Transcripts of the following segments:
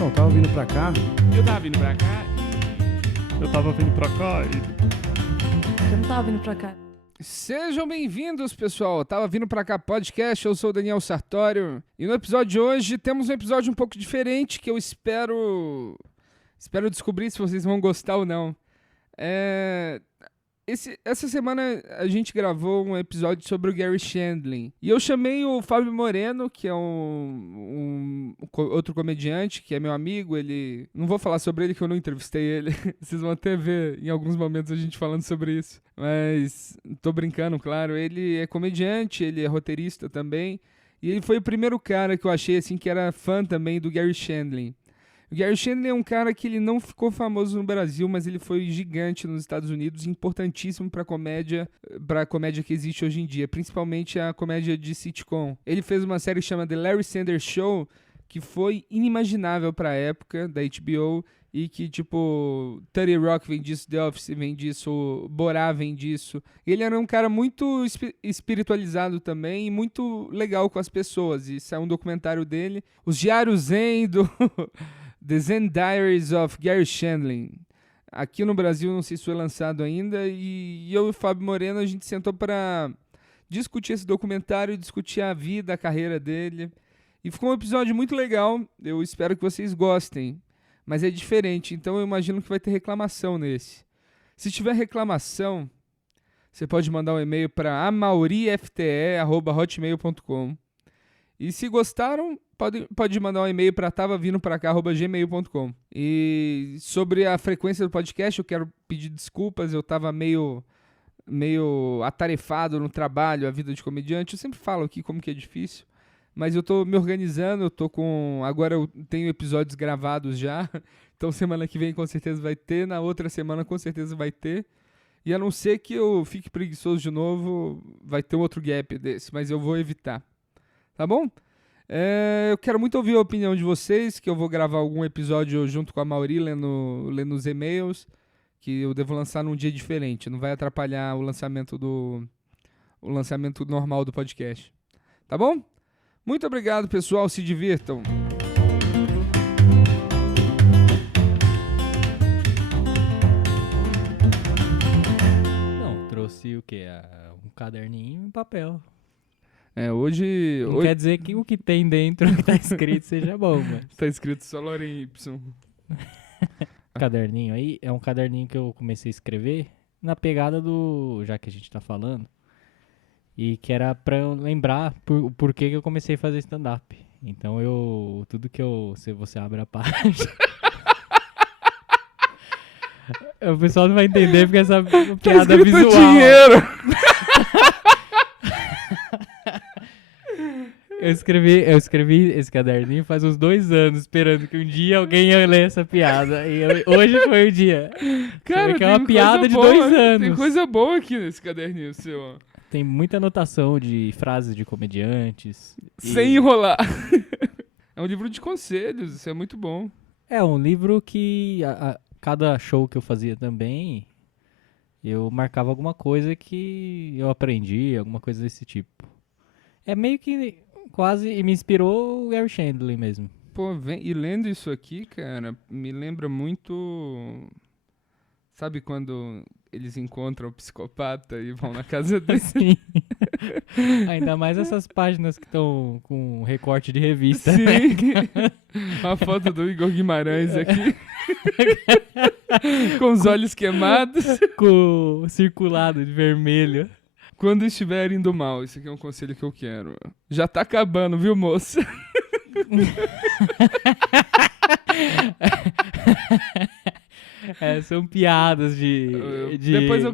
Não, eu tava vindo pra cá. Eu tava vindo pra cá. Eu tava vindo pra cá Eu não tava vindo pra cá. Sejam bem-vindos, pessoal. Tava vindo pra cá podcast, eu sou o Daniel Sartório. E no episódio de hoje temos um episódio um pouco diferente que eu espero descobrir se vocês vão gostar ou não. Essa semana a gente gravou um episódio sobre o Garry Shandling. E eu chamei o Fábio Moreno, que é outro comediante, que é meu amigo. Ele... Não vou falar sobre ele, que eu não entrevistei ele. Vocês vão até ver em alguns momentos a gente falando sobre isso. Mas tô brincando, claro. Ele é comediante, ele é roteirista também. E ele foi o primeiro cara que eu achei assim que era fã também do Garry Shandling. O Garry Shandling é um cara que ele não ficou famoso no Brasil, mas ele foi gigante nos Estados Unidos, importantíssimo para a comédia que existe hoje em dia, principalmente a comédia de sitcom. Ele fez uma série chamada The Larry Sanders Show, que foi inimaginável para a época da HBO e que, tipo, 30 Rock vem disso, The Office vem disso, Borá vem disso. Ele era um cara muito espiritualizado também e muito legal com as pessoas. E saiu um documentário dele, Os Diários Zen do... The Zen Diaries of Garry Shandling. Aqui no Brasil, não sei se foi lançado ainda, e eu e o Fábio Moreno, a gente sentou para discutir esse documentário, discutir a vida, a carreira dele. E ficou um episódio muito legal, eu espero que vocês gostem, mas é diferente, então eu imagino que vai ter reclamação nesse. Se tiver reclamação, você pode mandar um e-mail para amaurifte@hotmail.com. E se gostaram, pode mandar um e-mail para tavavindopracá@gmail.com. E sobre a frequência do podcast, eu quero pedir desculpas, eu tava meio atarefado no trabalho, a vida de comediante. Eu sempre falo aqui como que é difícil, mas eu tô me organizando, agora eu tenho episódios gravados já, então semana que vem com certeza vai ter, na outra semana com certeza vai ter. E a não ser que eu fique preguiçoso de novo, vai ter um outro gap desse, mas eu vou evitar. Tá bom? Eu quero muito ouvir a opinião de vocês, que eu vou gravar algum episódio junto com a Mauri, lendo os e-mails, que eu devo lançar num dia diferente. Não vai atrapalhar o lançamento normal do podcast. Tá bom? Muito obrigado, pessoal. Se divirtam. Não, trouxe o quê? Um caderninho e um papel. Hoje... Não quer dizer que o que tem dentro que tá escrito seja bom, mas... Tá escrito só Loren Y. Caderninho aí é um caderninho que eu comecei a escrever na pegada do... Já que a gente tá falando. E que era pra eu lembrar o porquê que eu comecei a fazer stand-up. Então se você abre a página... O pessoal não vai entender porque essa piada visual... dinheiro! Eu escrevi esse caderninho faz uns 2 anos, esperando que um dia alguém ia ler essa piada. E hoje foi o dia. Cara, que é uma piada de 2 anos. Tem coisa boa aqui nesse caderninho seu, ó. Tem muita anotação de frases de comediantes. Sem enrolar. É um livro de conselhos, isso é muito bom. É um livro que cada show que eu fazia também, eu marcava alguma coisa que eu aprendi, alguma coisa desse tipo. É meio que quase me inspirou o Garry Shandling mesmo. Pô, e lendo isso aqui, cara, me lembra muito... Sabe quando eles encontram o psicopata e vão na casa dele? Sim. Ainda mais essas páginas que estão com recorte de revista. Sim. Né? Uma foto do Igor Guimarães aqui. Com os olhos queimados. Com circulado de vermelho. Quando estiver indo mal, esse aqui é um conselho que eu quero. Já tá acabando, viu, moça? São piadas de... Depois eu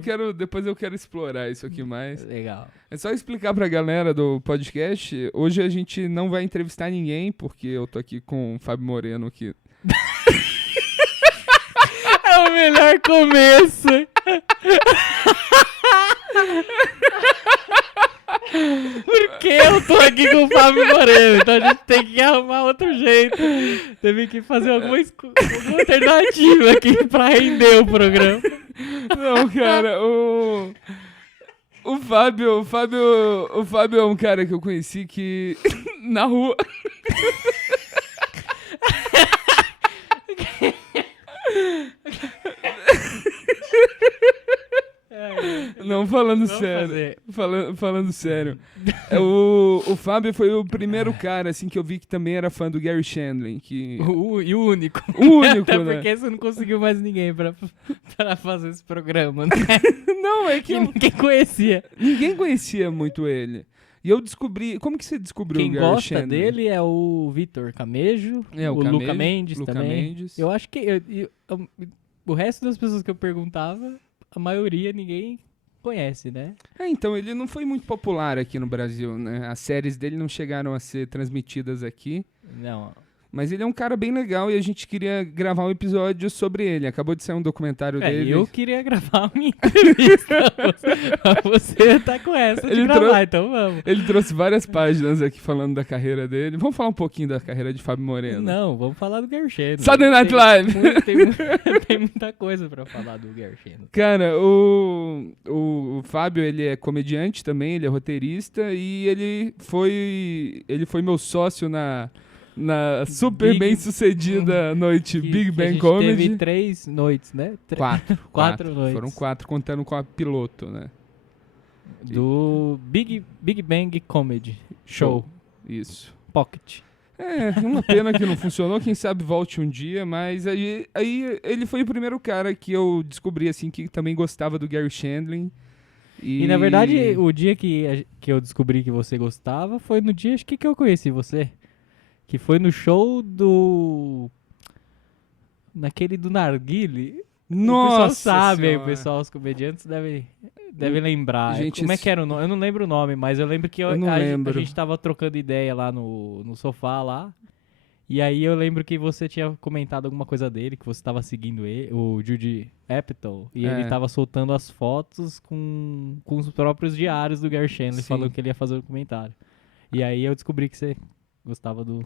quero explorar isso aqui mais. Legal. É só explicar pra galera do podcast. Hoje a gente não vai entrevistar ninguém, porque eu tô aqui com o Fábio Moreno aqui. É o melhor começo. Porque eu tô aqui com o Fábio Moreno, então a gente tem que arrumar outro jeito. Teve que fazer alguma alternativa aqui pra render o programa. Não, cara, o Fábio é um cara que eu conheci que na rua falando Vamos sério. fazer. Falando sério. O Fábio foi o primeiro cara, assim, que eu vi que também era fã do Gary Shandling. E o único. O único, Até né? porque você não conseguiu mais ninguém pra fazer esse programa, né? Não, é que Que ninguém conhecia. ninguém conhecia muito ele. E eu descobri... Como que você descobriu Quem o Gary gosta Shandling? dele é o Vitor Camejo, É, o o Camejo, Luca Mendes Luca também. Mendes. Eu acho que o resto das pessoas que eu perguntava, a maioria ninguém conhece, né? Então, ele não foi muito popular aqui no Brasil, né? As séries dele não chegaram a ser transmitidas aqui. Não. Mas ele é um cara bem legal e a gente queria gravar um episódio sobre ele. Acabou de sair um documentário dele. Eu queria gravar uma entrevista. Você tá com essa de Ele gravar, então vamos. Ele trouxe várias páginas aqui falando da carreira dele. Vamos falar um pouquinho da carreira de Fábio Moreno. Não, vamos falar do Gary Shandling. Saturday Night Live! Tem muita coisa pra falar do Gary Shandling. Cara, o Fábio, ele é comediante também, ele é roteirista e ele foi meu sócio na super Big- bem sucedida noite Big Que a Bang gente Comedy. teve 3 noites, né? Quatro noites. Foram 4 contando com a piloto, né? Do Big Bang Comedy Show. Isso. Pocket. É, uma pena que não funcionou, quem sabe volte um dia, mas aí ele foi o primeiro cara que eu descobri, assim, que também gostava do Gary Shandling. E na verdade, o dia que eu descobri que você gostava foi no dia acho que eu conheci você. Que foi no show naquele do Narguile. Nossa O pessoal sabe, Senhora. o pessoal, os comediantes devem lembrar. Gente, Como é que era o nome? Eu não lembro o nome, mas eu lembro que Eu não lembro. a gente tava trocando ideia lá no sofá lá. E aí eu lembro que você tinha comentado alguma coisa dele, que você tava seguindo ele, o Judy Apatow, e ele tava soltando as fotos com os próprios diários do Gary Shandling, Sim. falando que ele ia fazer o comentário. E aí eu descobri que você gostava do...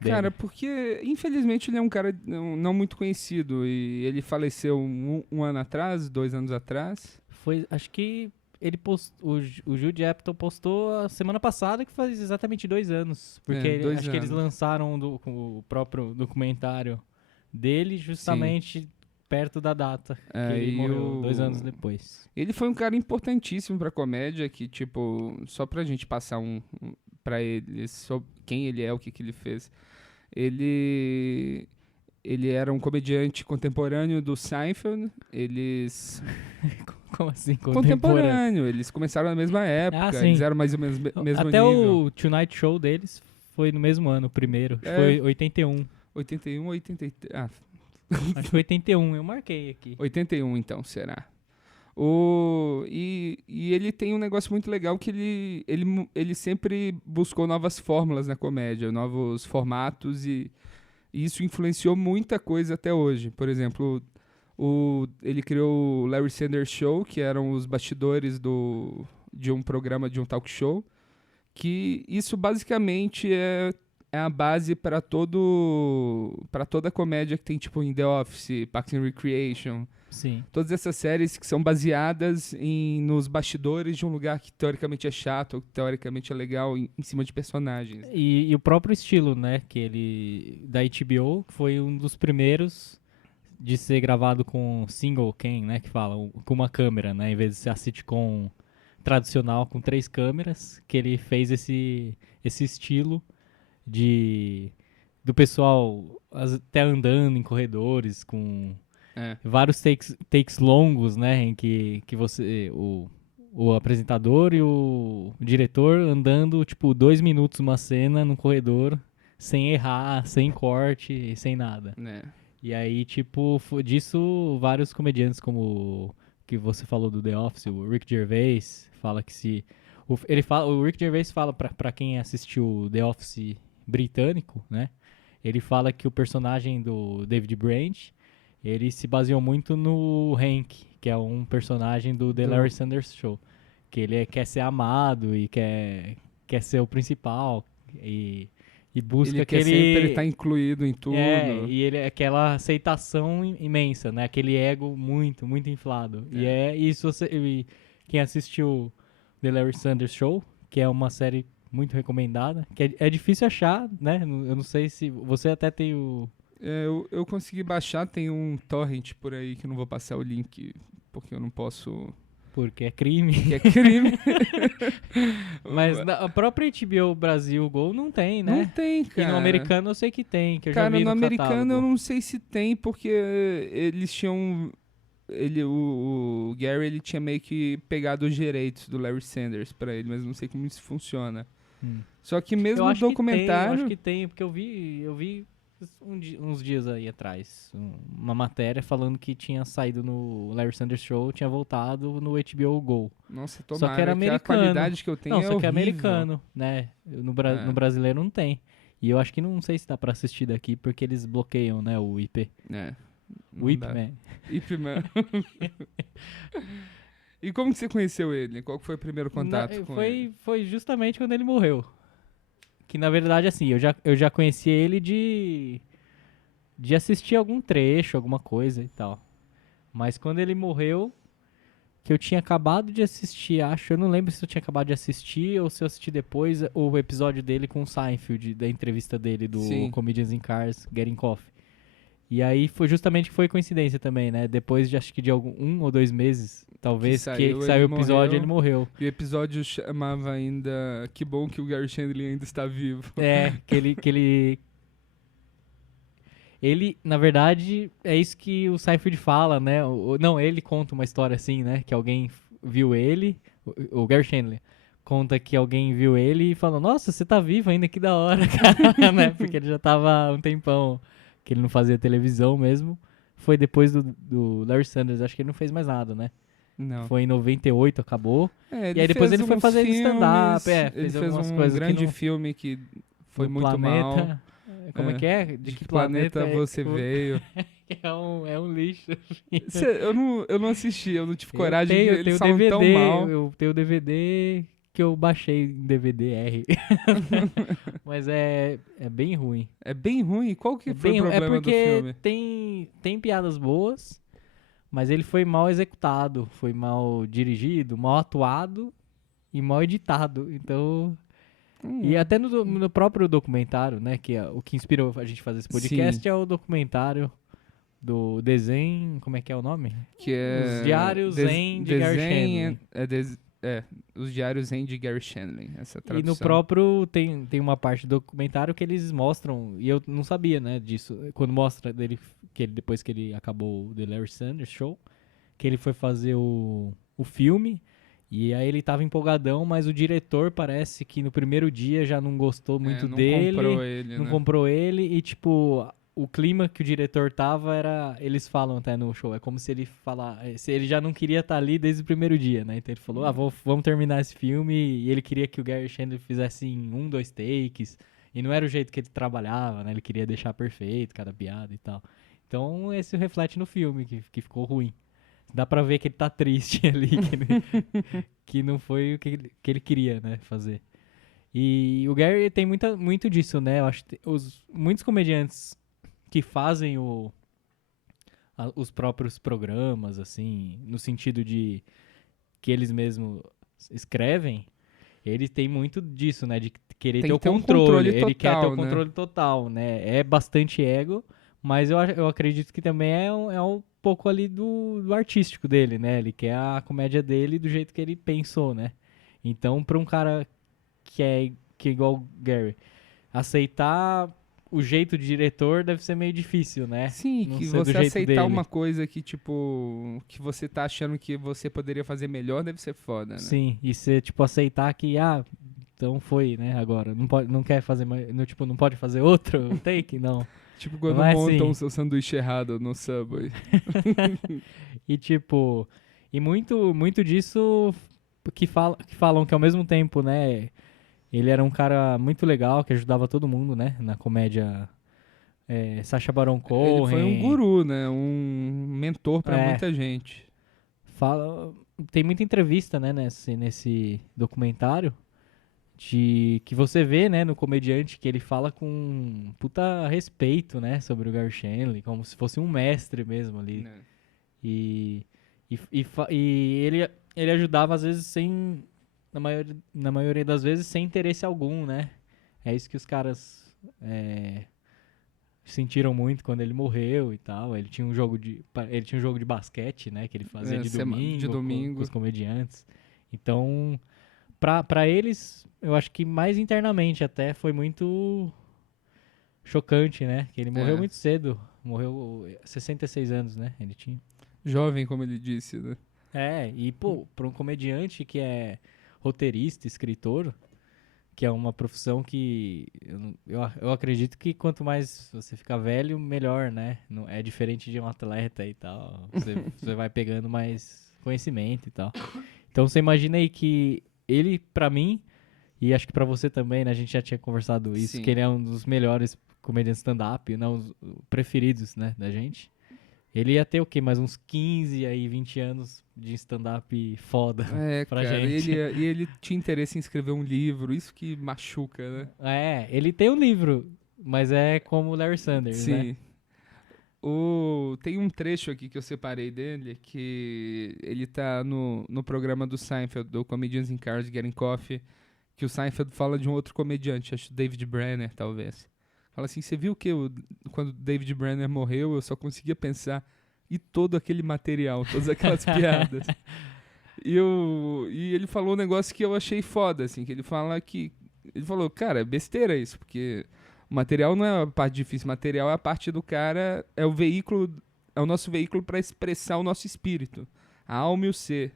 Cara, porque infelizmente ele é um cara não muito conhecido e ele faleceu um ano atrás, 2 anos atrás. Foi, acho que ele postou, o Judy Apatow postou a semana passada, que faz exatamente 2 anos. Porque 2 acho que eles anos. lançaram o próprio documentário dele justamente perto da data. Que ele E morreu 2 anos depois. Ele foi um cara importantíssimo pra comédia, que, tipo, só pra gente passar pra ele, sobre quem ele é, o que ele fez. Ele era um comediante contemporâneo do Seinfeld. Como assim? Contemporâneo. Eles começaram na mesma época. sim. Eles eram mais ou menos mesmo Até nível. o Tonight Show deles foi no mesmo ano, o primeiro. É. Foi 81. 81, 83... Acho que foi 81, eu marquei aqui. 81, então, será? E ele tem um negócio muito legal que ele sempre buscou novas fórmulas na comédia, novos formatos, e isso influenciou muita coisa até hoje. Por exemplo, ele criou o Larry Sanders Show, que eram os bastidores de um programa, de um talk show, que isso basicamente é a base para toda a comédia que tem, tipo, em The Office, Parks and Recreation. Sim. Todas essas séries que são baseadas nos bastidores de um lugar que teoricamente é chato, ou que teoricamente é legal, em cima de personagens. E o próprio estilo, né, que ele da HBO, que foi um dos primeiros de ser gravado com single cam, né, que fala, com uma câmera, né, em vez de ser a sitcom tradicional com 3 câmeras, que ele fez esse estilo do pessoal até andando em corredores com vários takes longos, né, em que você o apresentador e o diretor andando, tipo, 2 minutos uma cena no corredor, sem errar, sem corte, sem nada. E aí, tipo, disso vários comediantes, como que você falou do The Office, o Rick Gervais, fala que se... O Rick Gervais fala, pra quem assistiu The Office britânico, né, ele fala que o personagem do David Brent, ele se baseou muito no Hank, que é um personagem do The Larry Sanders Show. Que ele quer ser amado e quer ser o principal. E busca ele quer sempre estar incluído em tudo. E ele é aquela aceitação imensa, né? Aquele ego muito, muito inflado. E isso quem assistiu The Larry Sanders Show, que é uma série muito recomendada, que é difícil achar, né? Eu não sei se... Você até tem o... Eu consegui baixar, tem um torrent por aí que eu não vou passar o link, porque eu não posso porque é crime. que é crime. Mas a própria HBO Brasil Go não tem, né? Não tem, cara. E no americano eu sei que tem, que eu já Cara, vi no no americano eu catálogo. não sei se tem, porque eles tinham... o Gary, ele tinha meio que pegado os direitos do Larry Sanders pra ele, mas não sei como isso funciona. Só que mesmo Eu no acho que tem, eu documentário... acho que tem, porque eu vi uns dias aí atrás uma matéria falando que tinha saído no Larry Sanders Show, tinha voltado no HBO Go. Nossa, Só tomara que era a americano. qualidade que eu tenho Não, é só que é horrível. americano, né? No brasileiro não tem. E eu acho que não sei se dá pra assistir daqui, porque eles bloqueiam, né, o IP. É. O IP, né? Ip Man. E como que você conheceu ele? Qual que foi o primeiro contato com ele? Foi justamente quando ele morreu. Que na verdade, assim, eu já conheci ele de assistir algum trecho, alguma coisa e tal. Mas quando ele morreu, que eu tinha acabado de assistir, acho, eu não lembro se eu tinha acabado de assistir ou se eu assisti depois o episódio dele com o Seinfeld, da entrevista dele do Sim. Comedians in Cars Getting Coffee. E aí foi justamente que foi coincidência também, né? Depois de acho que de 1 ou 2 meses, talvez, que saiu o episódio, ele morreu. E o episódio chamava ainda Que bom que o Gary Shandling ainda está vivo. É, ele, na verdade, é isso que o Seinfeld fala, né? Não, ele conta uma história assim, né? Que alguém viu ele, o Gary Shandling conta que alguém viu ele e falou, nossa, você tá vivo ainda, que da hora, cara, né? Porque ele já tava há um tempão que ele não fazia televisão mesmo. Foi depois do Larry Sanders, acho que ele não fez mais nada, né? Não. Foi em 98, acabou. É, E aí depois fez ele foi uns fazer filmes, stand-up, ele fez fez algumas um coisas grande que não, filme que foi no muito mal. planeta. Como é que é? De que planeta você veio? É um lixo. Eu não assisti, eu não tive coragem de Eu eles tenho falam tão DVD, mal. eu tenho DVD que eu baixei em DVD R. Mas é bem ruim. É bem ruim. Qual que É foi bem o ruim. É problema do porque filme? tem piadas boas, mas ele foi mal executado, foi mal dirigido, mal atuado e mal editado. Então... E até no próprio documentário, né, que é o que inspirou a gente fazer esse podcast, Sim. é o documentário do desenho, como é que é o nome? Que é Os Diários Zen de Gary Shandling. Os Diários Zen de Gary Shandling, essa E tradução. no próprio tem uma parte do documentário que eles mostram, e eu não sabia, né, disso, quando mostra dele, depois que ele acabou o The Larry Sanders Show, que ele foi fazer o filme, e aí ele tava empolgadão, mas o diretor parece que no primeiro dia já não gostou muito dele. Não comprou ele, e tipo, o clima que o diretor tava era, eles falam até no show, é como se ele já não queria estar ali desde o primeiro dia, né? Então ele falou, vamos terminar esse filme, e ele queria que o Gary Shandling fizesse em 1, 2 takes, e não era o jeito que ele trabalhava, né? Ele queria deixar perfeito cada piada e tal. Então esse reflete no filme, que ficou ruim. Dá pra ver que ele tá triste ali, que não foi o que ele queria, né, fazer. E o Gary tem muito disso, né? Eu acho que muitos comediantes que fazem os próprios programas, assim, no sentido de que eles mesmos escrevem, ele tem muito disso, né? De querer ter o controle. Ele quer ter o controle total, né? É bastante ego, mas eu acredito que também é um pouco ali do artístico dele, né? Ele quer a comédia dele do jeito que ele pensou, né? Então, pra um cara que é igual o Gary, aceitar o jeito de diretor deve ser meio difícil, né? Sim, não que ser do você jeito aceitar dele. uma coisa que, tipo, que você tá achando que você poderia fazer melhor, deve ser foda, né? Sim, e você, tipo, aceitar que, então foi, né, agora. Não quer fazer mais, não pode fazer outro take? Não. Tipo, quando Mas, montam assim, o seu sanduíche errado no Subway. E tipo, muito disso que falam que ao mesmo tempo, né, ele era um cara muito legal, que ajudava todo mundo, né, na comédia. Sacha Baron Cohen. Ele foi um guru, né? Um mentor pra muita gente. Tem muita entrevista, né, nesse documentário, de que você vê, né, no comediante, que ele fala com puta respeito, né, sobre o Gary Shandling, como se fosse um mestre mesmo ali. Né? E ele ajudava, às vezes, na maioria das vezes, sem interesse algum, né? É isso que os caras sentiram muito quando ele morreu e tal. Ele tinha um jogo de basquete, né, que ele fazia de domingo com os comediantes. Então, pra eles, eu acho que mais internamente até foi muito chocante, né? Que ele morreu muito cedo. Morreu 66 anos, né? Ele tinha. Jovem, como ele disse, né? E pô, pra um comediante que é roteirista, escritor, que é uma profissão que eu acredito que quanto mais você ficar velho, melhor, né? Não, é diferente de um atleta e tal. Você vai pegando mais conhecimento e tal. Então você imagina aí que ele, pra mim, e acho que pra você também, né? A gente já tinha conversado isso, Sim. que ele é um dos melhores comediantes stand-up, não os preferidos, né, da gente. Ele ia ter o quê? Mais uns 15 aí, 20 anos de stand-up foda pra Cara, gente. e ele tinha interesse em escrever um livro, isso que machuca, né? Ele tem um livro, mas é como o Larry Sanders, né? Sim. Tem um trecho aqui que eu separei dele, que ele tá no programa do Seinfeld, do Comedians in Cars Getting Coffee, que o Seinfeld fala de um outro comediante, acho David Brenner, talvez. Fala assim, você viu que quando David Brenner morreu, eu só conseguia pensar e todo aquele material, todas aquelas piadas. E ele falou um negócio que eu achei foda, assim, que ele falou, cara, é besteira isso, porque o material não é a parte difícil, o material é a parte do cara, é o nosso veículo para expressar o nosso espírito, a alma e o ser.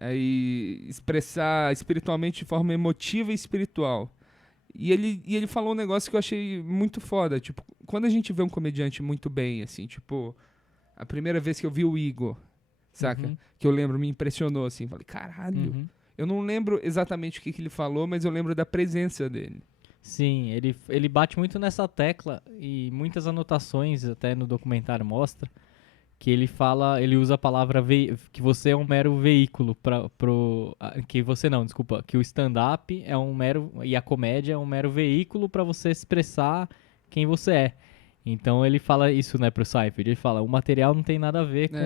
E expressar espiritualmente de forma emotiva e espiritual. E ele falou um negócio que eu achei muito foda, tipo, quando a gente vê um comediante muito bem, assim, tipo, a primeira vez que eu vi o Igor, saca? Uhum. Que eu lembro, me impressionou, assim, falei, caralho. Uhum. Eu não lembro exatamente o que ele falou, mas eu lembro da presença dele. Sim, ele bate muito nessa tecla e muitas anotações até no documentário mostra que ele usa a palavra que você é um mero veículo que o stand-up é um mero, e a comédia é um mero veículo para você expressar quem você é. Então ele fala isso, né, pro Seinfeld, ele fala, o material não tem nada a ver com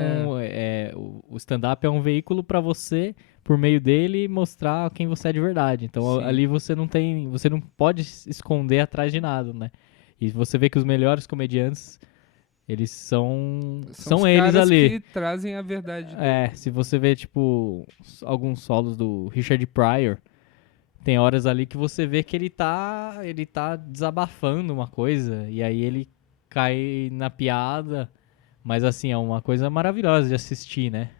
o stand-up é um veículo para você, por meio dele, mostrar quem você é de verdade. Então Sim. ali você não pode esconder atrás de nada, né? E você vê que os melhores comediantes eles são os eles caras ali. que trazem a verdade dele. Se você vê, tipo, alguns solos do Richard Pryor, tem horas ali que você vê que ele tá desabafando uma coisa, e aí ele cai na piada, mas assim, é uma coisa maravilhosa de assistir, né?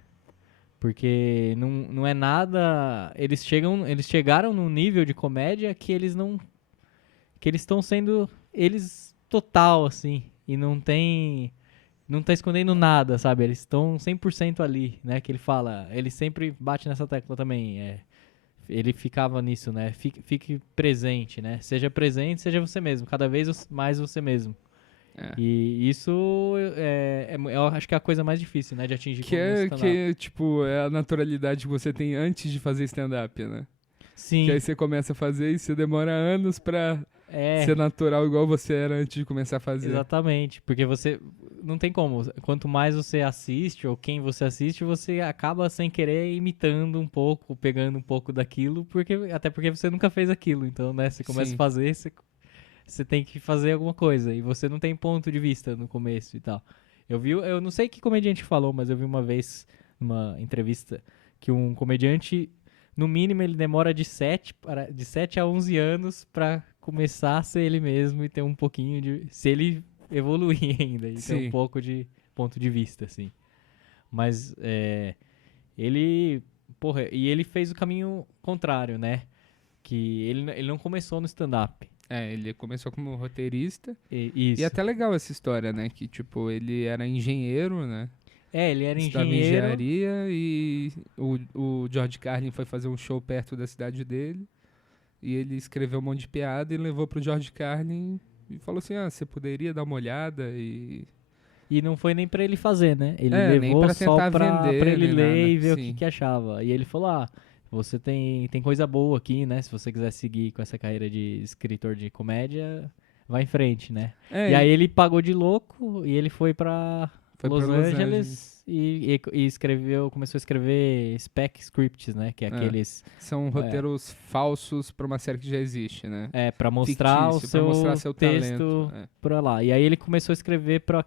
Porque não é nada... Eles chegaram num nível de comédia que eles estão sendo eles total, assim, e não tá escondendo nada, sabe? Eles estão 100% ali, né? Que ele fala, ele sempre bate nessa tecla também, ele ficava nisso, né? Fique presente, né? Seja presente, seja você mesmo, cada vez mais você mesmo. E isso eu acho que é a coisa mais difícil, né? De atingir com o stand-up. Tipo, é a naturalidade que você tem antes de fazer stand-up, né? Sim. Que aí você começa a fazer e você demora anos pra ser natural igual você era antes de começar a fazer. Exatamente, porque você não tem como. Quanto mais você assiste ou quem você assiste, você acaba sem querer imitando um pouco, pegando um pouco daquilo, até porque você nunca fez aquilo. Então, né, você começa a fazer, você tem que fazer alguma coisa e você não tem ponto de vista no começo e tal. Eu não sei que comediante falou, mas eu vi uma vez numa entrevista que um comediante, no mínimo, ele demora de 7 a 11 anos pra começar a ser ele mesmo e ter um pouquinho de... Se ele evoluir ainda e ter um pouco de ponto de vista, assim. Mas ele... Porra, e ele fez o caminho contrário, né? Que ele não começou no stand-up. Ele começou como roteirista. Isso. E é até legal essa história, né? Que, tipo, ele era engenheiro, né? Ele era Estudava engenheiro. engenharia e o George Carlin foi fazer um show perto da cidade dele. E ele escreveu um monte de piada e levou pro George Carlin e falou assim, você poderia dar uma olhada e não foi nem pra ele fazer, né? Ele nem levou pra só tentar pra vender, ele nem ler nada. e ver Sim. o que achava. E ele falou, você tem coisa boa aqui, né? Se você quiser seguir com essa carreira de escritor de comédia, vai em frente, né? E aí ele pagou de louco e ele foi pra Los Angeles e começou a escrever spec scripts, né? Que é aqueles... São roteiros falsos pra uma série que já existe, né? Pra mostrar Fictício, o pra seu, mostrar seu texto talento. pra lá. E aí ele começou a escrever pra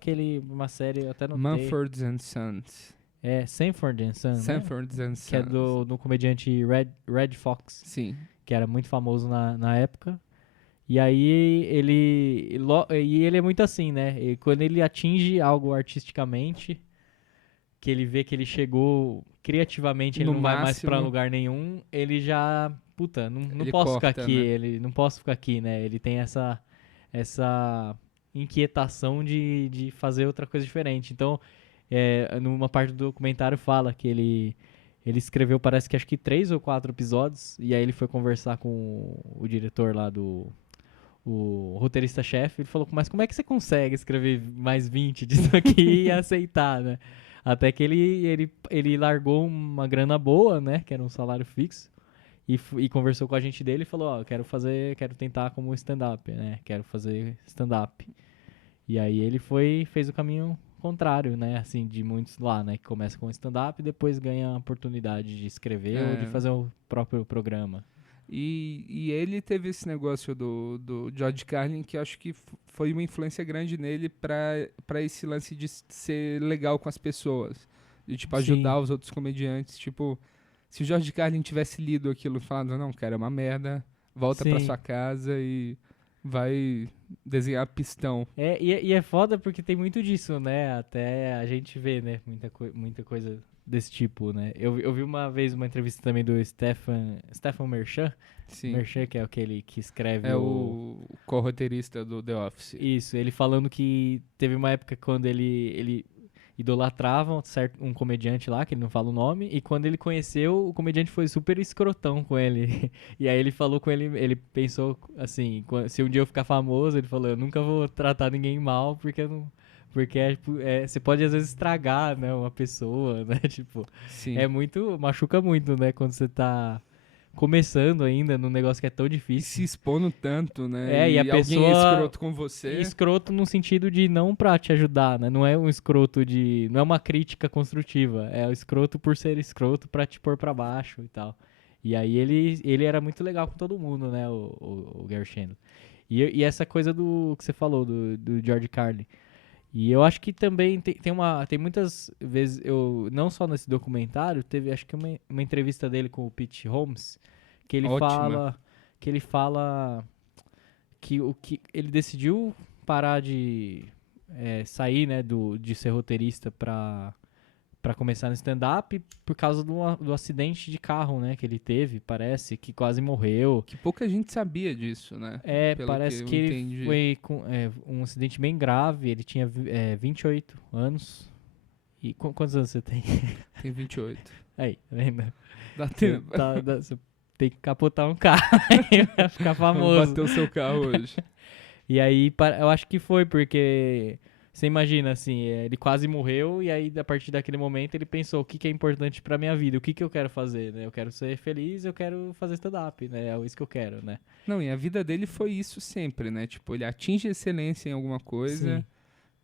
uma série, eu até notei. Mumford and Sons. Sanford and Son, né? Sanford and Sons. Que é do comediante Red Fox, Sim. que era muito famoso na época. E aí ele é muito assim, né? E quando ele atinge algo artisticamente, que ele vê que ele chegou criativamente, ele No não vai mais máximo. pra lugar nenhum, ele já, puta, não Ele posso ficar corta, aqui, né? não posso ficar aqui, né? Ele tem essa inquietação de fazer outra coisa diferente. Então, numa parte do documentário fala que ele escreveu, parece que acho que 3 ou 4 episódios, e aí ele foi conversar com o diretor lá o roteirista-chefe, ele falou, mas como é que você consegue escrever mais 20 disso aqui e aceitar, né? Até que ele largou uma grana boa, né? Que era um salário fixo, e conversou com a gente dele e falou, ó, quero tentar como stand-up, né? Quero fazer stand-up. E aí ele fez o caminho contrário, né? Assim, de muitos lá, né? Que começa com stand-up e depois ganha a oportunidade de escrever ou de fazer o próprio programa. E ele teve esse negócio do George Carlin, que eu acho que foi uma influência grande nele pra esse lance de ser legal com as pessoas. De, tipo, ajudar Sim. os outros comediantes. Tipo, se o George Carlin tivesse lido aquilo e falado, não, cara, é uma merda, volta pra Sim. sua casa e vai desenhar pistão. E é foda porque tem muito disso, né? Até a gente vê, né? Muita coisa desse tipo, né? Eu vi uma vez uma entrevista também do Stefan Merchant. Sim. Merchant, que é aquele que escreve É o co-roteirista do The Office. Isso, ele falando que teve uma época quando ele idolatrava um comediante lá, que ele não fala o nome, e quando ele conheceu, o comediante foi super escrotão com ele. E aí ele falou com ele pensou assim, se um dia eu ficar famoso, ele falou, eu nunca vou tratar ninguém mal, porque eu não... Porque você pode às vezes estragar, né, uma pessoa, né, tipo... Sim. Machuca muito, né, quando você tá começando ainda num negócio que é tão E difícil. se expondo tanto, né? E a alguém pessoa... é escroto com você. Escroto no sentido de não pra te ajudar, né? Não é um escroto não é uma crítica construtiva. É o escroto por ser escroto pra te pôr pra baixo e tal. E aí ele era muito legal com todo mundo, né? O Garry Shandling. E essa coisa do que você falou, do George Carlin. E eu acho que também tem muitas vezes, não só nesse documentário, teve acho que uma entrevista dele com o Pete Holmes, que ele Ótima. fala que ele decidiu parar de sair, né, de ser roteirista pra começar no stand-up por causa do acidente de carro, né, que ele teve, parece, que quase morreu. Que pouca gente sabia disso, né? Pelo Parece que eu ele entendi. foi com um acidente bem grave, ele tinha 28 anos. E quantos anos você tem? Tem 28. Aí, tá vendo? Dá tempo. Você tem que capotar um carro aí pra ficar famoso. Bateu o seu carro hoje. E aí, eu acho que foi porque... Você imagina, assim, ele quase morreu e aí, a partir daquele momento, ele pensou o que é importante pra minha vida, o que eu quero fazer, né? Eu quero ser feliz, eu quero fazer stand-up, né? É isso que eu quero, né? Não, e a vida dele foi isso sempre, né? Tipo, ele atinge excelência em alguma coisa, Sim.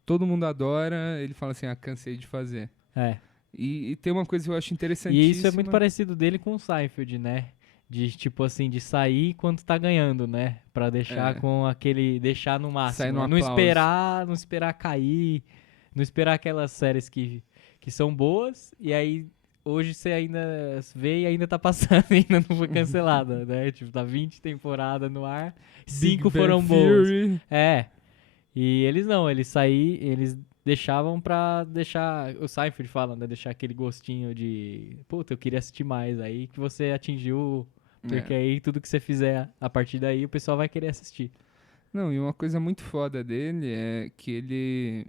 todo mundo adora, ele fala assim, cansei de fazer. É. E tem uma coisa que eu acho interessantíssima. E isso é muito parecido dele com o Seinfeld, né? De, tipo assim, de sair quando tá ganhando, né? Pra deixar com aquele... Deixar no máximo. Sair no Não aplauso. não esperar cair. Não esperar aquelas séries que são boas. E aí, hoje você ainda vê e ainda tá passando. Ainda não foi cancelada, né? Tipo, tá 20 temporadas no ar. 5 foram boas. E eles não. Eles deixavam pra deixar... O Seinfeld fala, né? Deixar aquele gostinho de... Puta, eu queria assistir mais. Aí que você atingiu... Porque aí tudo que você fizer a partir daí, o pessoal vai querer assistir. Não, e uma coisa muito foda dele é que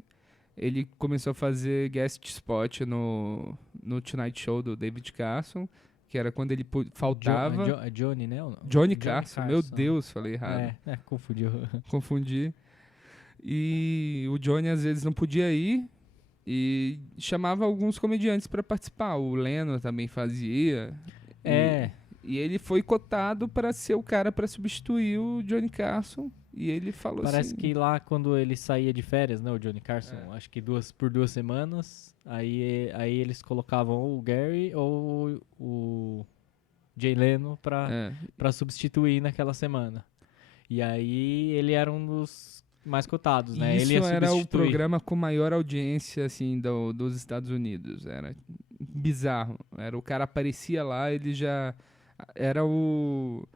ele começou a fazer guest spot no Tonight Show do David Carson, que era quando ele faltava. Johnny, né? Johnny Carson, meu Deus, falei errado. Confundiu. Confundi. E o Johnny às vezes não podia ir e chamava alguns comediantes pra participar. O Leno também fazia. E ele foi cotado pra ser o cara pra substituir o Johnny Carson E ele falou Parece assim... que lá quando ele saía de férias, né, o Johnny Carson, acho que por 2 semanas, aí eles colocavam ou o Gary ou o Jay Leno pra substituir naquela semana. E aí ele era um dos mais cotados, né? E Ele isso ia era o substituir. programa com maior audiência, assim, dos Estados Unidos. Era bizarro. Era, o cara aparecia lá, ele já era o...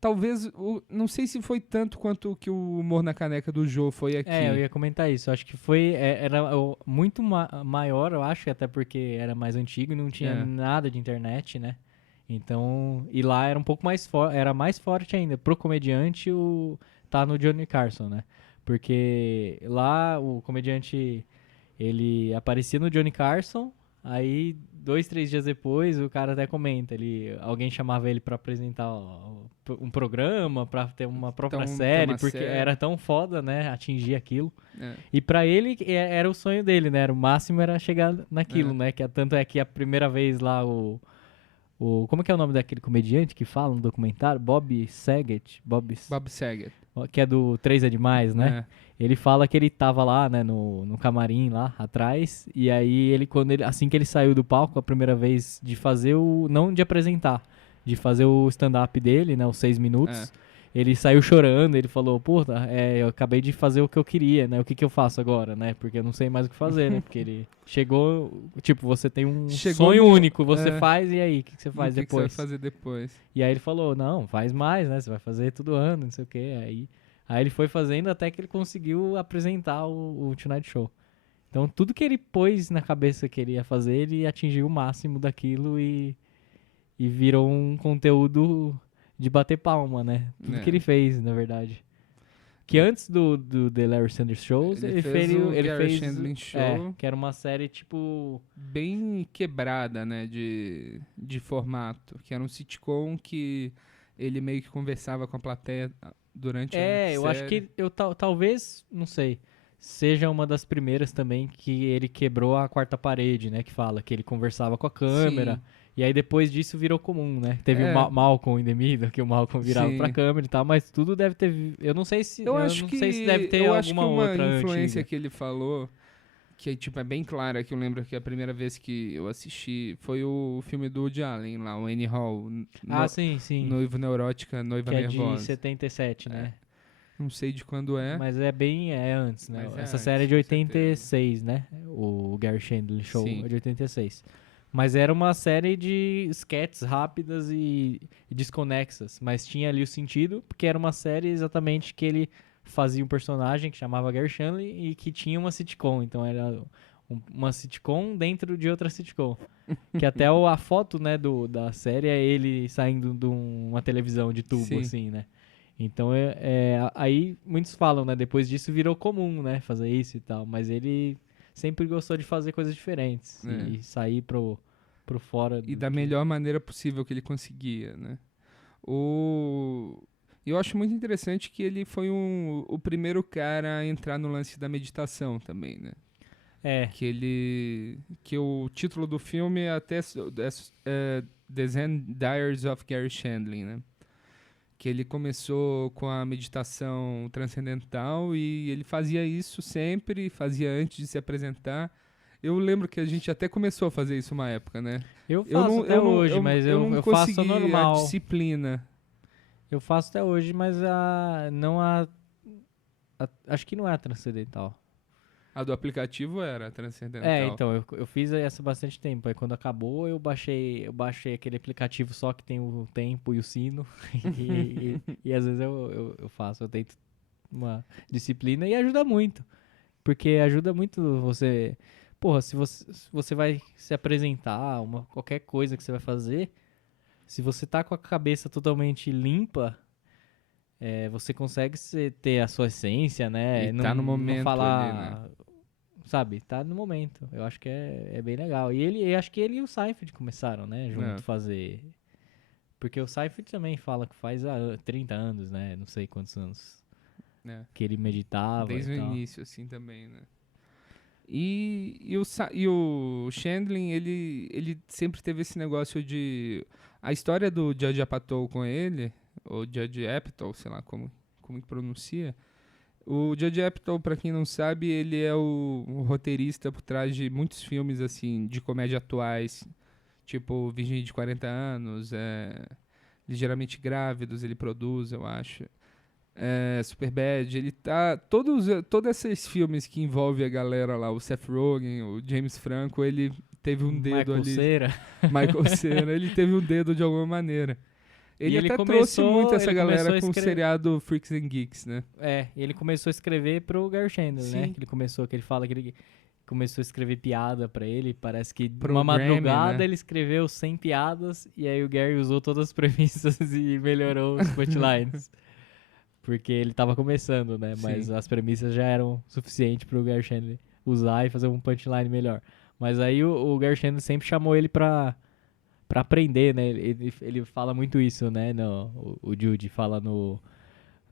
Talvez, não sei se foi tanto quanto que o Humor na Caneca do Jô foi aqui. Eu ia comentar isso. Acho que era muito maior, eu acho, até porque era mais antigo e não tinha nada de internet, né? Então, e lá era um pouco mais forte, era mais forte ainda pro comediante tá no Johnny Carson, né? Porque lá o comediante, ele aparecia no Johnny Carson, aí 2, 3 dias depois o cara até comenta, alguém chamava ele pra apresentar um programa, pra ter uma própria série, porque era tão foda, né, atingir aquilo. E pra ele era o sonho dele, né? O máximo era chegar naquilo, né? Tanto é que a primeira vez lá como é que é o nome daquele comediante que fala no documentário? Bob Saget. Bob Saget. Que é do 3 é Demais, né? Ele fala que ele tava lá, né, no camarim lá atrás, e aí assim que ele saiu do palco, a primeira vez de fazer não de apresentar, de fazer o stand-up dele, né, os 6 minutos, ele saiu chorando, ele falou, puta, eu acabei de fazer o que eu queria, né, o que eu faço agora, né, porque eu não sei mais o que fazer, né, porque ele chegou, tipo, você tem um sonho único, você faz, e aí, o que você faz depois? O que você vai fazer depois? E aí ele falou, não, faz mais, né, você vai fazer todo ano, não sei o que, aí ele foi fazendo até que ele conseguiu apresentar o Tonight Show. Então, tudo que ele pôs na cabeça que ele ia fazer, ele atingiu o máximo daquilo e virou um conteúdo de bater palma, né? Tudo que ele fez, na verdade. Que antes do The Larry Sanders Show, ele fez o Garry Shandling Show. que era uma série, tipo... bem quebrada, né? De formato. Que era um sitcom que ele meio que conversava com a plateia durante a série. Eu acho que talvez, não sei, seja uma das primeiras também que ele quebrou a quarta parede, né? Que fala que ele conversava com a câmera. Sim. E aí depois disso virou comum, né? Teve o Malcolm in the Middle, que o Malcolm virava pra câmera e tal, mas tudo deve ter... Eu não sei se... sei se deve ter alguma outra uma influência antiga. que ele falou, que tipo, é bem clara, que eu lembro que a primeira vez que eu assisti foi o filme do Woody Allen, lá, o Annie Hall. Sim. Noiva Neurótica, Noiva que Nervosa. É de 77, né? Não sei de quando é. Mas é antes, né? Mas essa série é de 86, né? O Garry Shandling Show é de 86. Mas era uma série de sketches rápidas e desconexas. Mas tinha ali o sentido, porque era uma série exatamente que ele fazia um personagem que chamava Garry Shandling e que tinha uma sitcom. Então era uma sitcom dentro de outra sitcom. Que até a foto, né, da série é ele saindo de uma televisão de tubo, assim, né? Então, aí muitos falam, né? Depois disso virou comum, né? Fazer isso e tal. Mas ele sempre gostou de fazer coisas diferentes. E sair pro fora. E da melhor maneira possível que ele conseguia, né? Eu acho muito interessante que ele foi o primeiro cara a entrar no lance da meditação também, né? Que o título do filme é até The Zen Diaries of Garry Shandling, né? Que ele começou com a meditação transcendental e ele fazia isso sempre, fazia antes de se apresentar. Eu lembro que a gente até começou a fazer isso uma época, né? Eu faço até hoje, mas eu faço normal. A disciplina. Eu faço até hoje, mas acho que não é a transcendental. A do aplicativo era transcendental. Então, eu fiz essa há bastante tempo. Aí quando acabou, eu baixei aquele aplicativo só que tem o tempo e o sino. e às vezes eu faço, eu tento uma disciplina e ajuda muito. Porque ajuda muito você... Porra, se você vai se apresentar, qualquer coisa que você vai fazer, se você tá com a cabeça totalmente limpa, você consegue ter a sua essência, né? E tá no momento não falar... ali, né? Sabe, tá no momento. Eu acho que é bem legal. E acho que ele e o Seinfeld começaram, né, junto fazer. Porque o Seinfeld também fala que faz há 30 anos, né, não sei quantos anos, que ele meditava. Desde o início, assim, também, né. E o Shandling, ele sempre teve esse negócio de... A história do Judd Apatow com ele, ou Judd Apatow, sei lá como como que pronuncia. O Judd Apatow, pra quem não sabe, ele é o roteirista por trás de muitos filmes, assim, de comédia atuais, tipo Virgem de 40 Anos, Ligeiramente Grávidos, ele produz, eu acho. Superbad, ele tá... Todos esses filmes que envolvem a galera lá, o Seth Rogen, o James Franco, ele teve um dedo Michael ali. Cera. Michael Cera, ele teve um dedo de alguma maneira. Ele E ele até trouxe muito essa ele galera começou a com o escrever- seriado Freaks and Geeks, né? Ele começou a escrever pro Garry Shandling, né? Sim. Que ele fala que ele começou a escrever piada pra ele. Parece que Pro numa Grammy, madrugada né? ele escreveu 100 piadas e aí o Gary usou todas as premissas e melhorou os punchlines. Porque ele tava começando, né? Mas Sim. as premissas já eram suficientes pro Garry Shandling usar e fazer um punchline melhor. Mas aí o Garry Shandling sempre chamou ele pra aprender, né? Ele fala muito isso, né? O Jude fala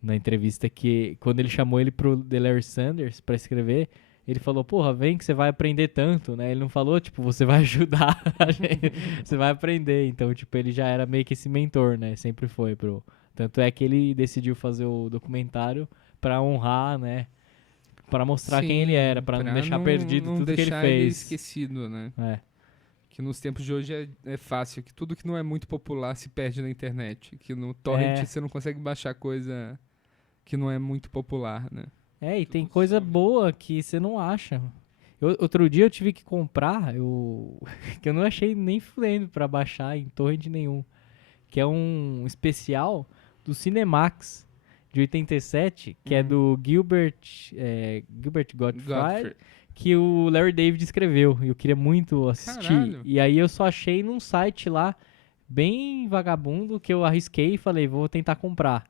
na entrevista que quando ele chamou ele pro The Larry Sanders pra escrever, ele falou, porra, vem que você vai aprender tanto, né? Ele não falou, tipo, você vai ajudar a gente, você vai aprender. Então, tipo, ele já era meio que esse mentor, né? Sempre foi pro... Tanto é que ele decidiu fazer o documentário pra honrar, né? Pra mostrar quem ele era, pra não deixar perdido não tudo que ele deixar fez. esquecido, né? É. Que nos tempos de hoje é fácil, que tudo que não é muito popular se perde na internet. Que no torrent você não consegue baixar coisa que não é muito popular, né? E tem coisa boa que você não acha. Outro dia eu tive que comprar, que eu não achei nem fudendo pra baixar em torrent nenhum. Que é um especial do Cinemax de 87, que é do Gilbert Gottfried, que o Larry David escreveu. E eu queria muito assistir. Caralho. E aí eu só achei num site lá, bem vagabundo, que eu arrisquei e falei, vou tentar comprar.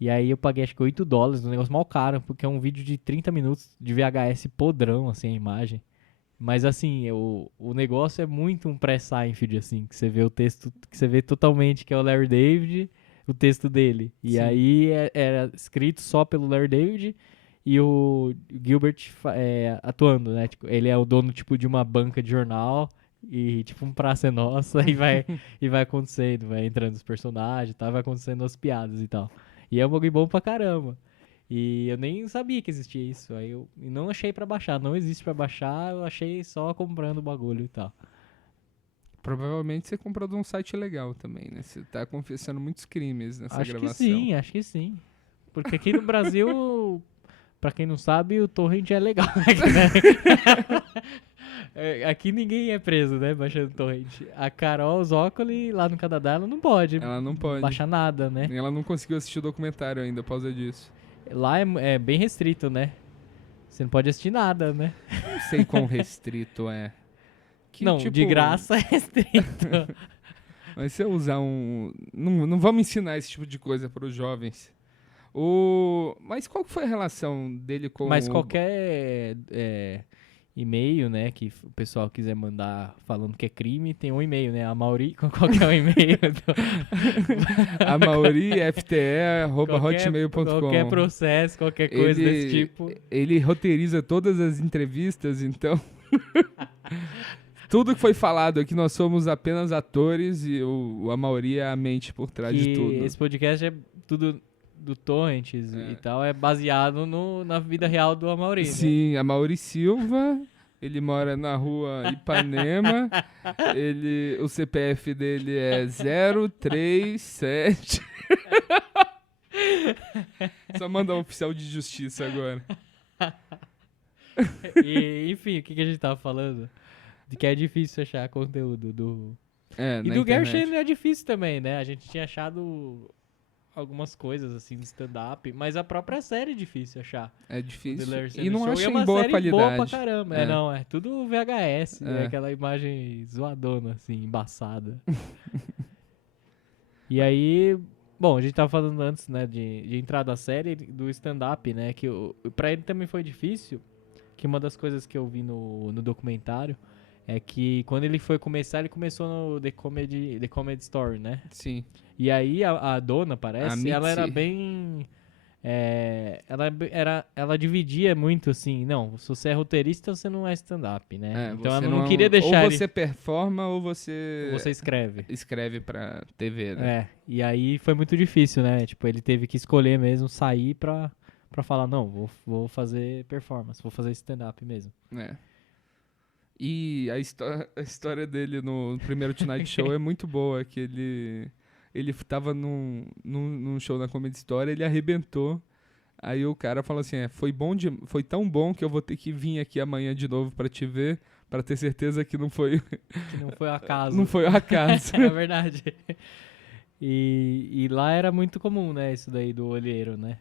E aí eu paguei acho que $8, um negócio mal caro, porque é um vídeo de 30 minutos de VHS podrão, assim, a imagem. Mas assim, o negócio é muito um pré-Seinfeld, assim, que você vê o texto, que você vê totalmente que é o Larry David, o texto dele. E Sim. aí era escrito só pelo Larry David e o Gilbert atuando, né? Tipo, ele é o dono, tipo, de uma banca de jornal e, tipo, um Praça é Nossa e vai acontecendo, vai entrando os personagens e tal, vai acontecendo as piadas e tal. E é um bagulho bom pra caramba. E eu nem sabia que existia isso. Aí eu não achei pra baixar. Não existe pra baixar. Eu achei só comprando o bagulho e tal. Provavelmente você comprou de um site legal também, né? Você tá confessando muitos crimes nessa Acho gravação. acho que sim. Porque aqui no Brasil, pra quem não sabe, o torrent é legal. Né? Aqui ninguém é preso, né? Baixando torrent. A Carol Zócoli, lá no Canadá, ela não pode. Ela não pode. Baixar nada, né? Ela não conseguiu assistir o documentário ainda por causa disso. Lá é bem restrito, né? Você não pode assistir nada, né? Não sei quão restrito é. Que, não, tipo, de graça é restrito. Mas se eu usar um... Não vamos ensinar esse tipo de coisa para os jovens. Mas qual que foi a relação dele com Mas qualquer e-mail, né, que o pessoal quiser mandar falando que é crime, tem um e-mail, né? A Mauri, qual que é o e-mail? A Mauri, fte@hotmail.com. Qualquer processo, qualquer coisa desse tipo. Ele roteiriza todas as entrevistas, então... Tudo que foi falado aqui, nós somos apenas atores e o Amaury é a mente por trás de tudo. Esse podcast é tudo do Torrents e tal, é baseado na vida real do Amaury, Sim, né? Amaury Silva, ele mora na rua Ipanema, o CPF dele é 037... Só mandar um oficial de justiça agora. E, enfim, o que a gente tava falando? De que é difícil achar conteúdo do... E do Garry Shandling é difícil também, né? A gente tinha achado algumas coisas, assim, de stand-up, mas a própria série é difícil achar. É difícil. The Larry E Sanders não Show. acha É uma em boa série qualidade. boa pra caramba. É tudo VHS, É. aquela imagem zoadona, assim, embaçada. E aí... Bom, a gente tava falando antes, né, de entrar da série, do stand-up, né, que pra ele também foi difícil, que uma das coisas que eu vi no documentário é que quando ele foi começar, ele começou no The Comedy Story, né? Sim. E aí a dona, parece, A ela era Mitzi. bem ela dividia muito assim, não, se você é roteirista, você não é stand-up, né? Então você ela não queria deixar ou você performa ou você você escreve. escreve pra TV, né? E aí foi muito difícil, né? Tipo, ele teve que escolher mesmo sair pra falar, não, vou fazer performance, vou fazer stand-up mesmo. É. E a história dele no primeiro Tonight Show é muito boa, que ele tava num show na Comedy Story, ele arrebentou. Aí o cara falou assim, foi tão bom que eu vou ter que vir aqui amanhã de novo pra te ver, pra ter certeza que não foi Que não foi acaso. não foi o acaso. É verdade. E lá era muito comum, né, isso daí do olheiro, né?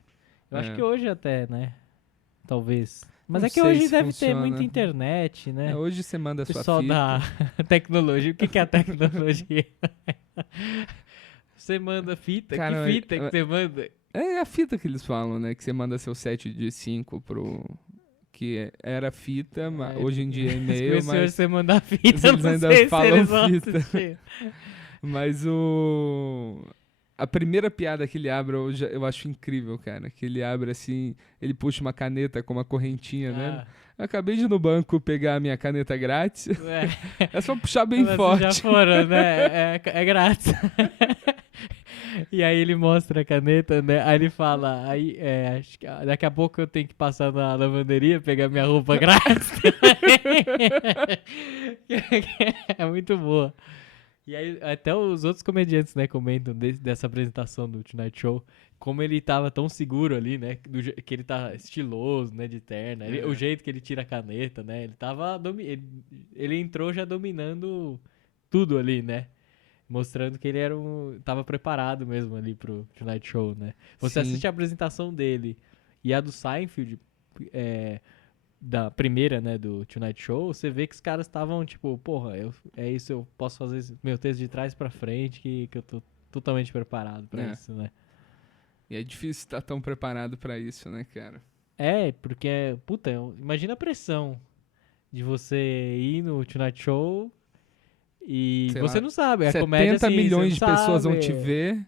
Eu acho que hoje até, né? Talvez. Mas Não é que sei hoje se deve funciona. ter muita internet, né? Hoje você manda a sua Pessoal fita. da tecnologia. O que é a tecnologia? Você manda fita? Cara, que fita que você manda? É a fita que eles falam, né? Que você manda seu set de 5 pro... Que era fita, hoje em dia é e-mail, Hoje mas... você mandar fita, eles eu não ainda sei se falam eles vão fita. assistir. Mas a primeira piada que ele abre, eu acho incrível, cara. Que ele abre assim, ele puxa uma caneta com uma correntinha, né? Eu acabei de ir no banco pegar a minha caneta grátis. É só puxar bem Vocês forte. já foram, né? É grátis. E aí ele mostra a caneta, né? Aí ele fala, acho que daqui a pouco eu tenho que passar na lavanderia, pegar minha roupa grátis. É muito boa. E aí até os outros comediantes, né, comentam dessa apresentação do Tonight Show, como ele tava tão seguro ali, né, que ele tá estiloso, né, de terno, o jeito que ele tira a caneta, né, ele tava, ele entrou já dominando tudo ali, né, mostrando que ele tava preparado mesmo ali pro Tonight Show, né. Você Sim. assiste a apresentação dele e a do Seinfeld, da primeira, né, do Tonight Show, você vê que os caras estavam, tipo, porra, é isso, eu posso fazer meu texto de trás pra frente, que eu tô totalmente preparado pra isso, né. E é difícil estar tão preparado pra isso, né, cara? Porque, puta, imagina a pressão de você ir no Tonight Show e Sei você lá, não sabe, a 70 comédia assim, milhões de você não pessoas vão sabe. te ver.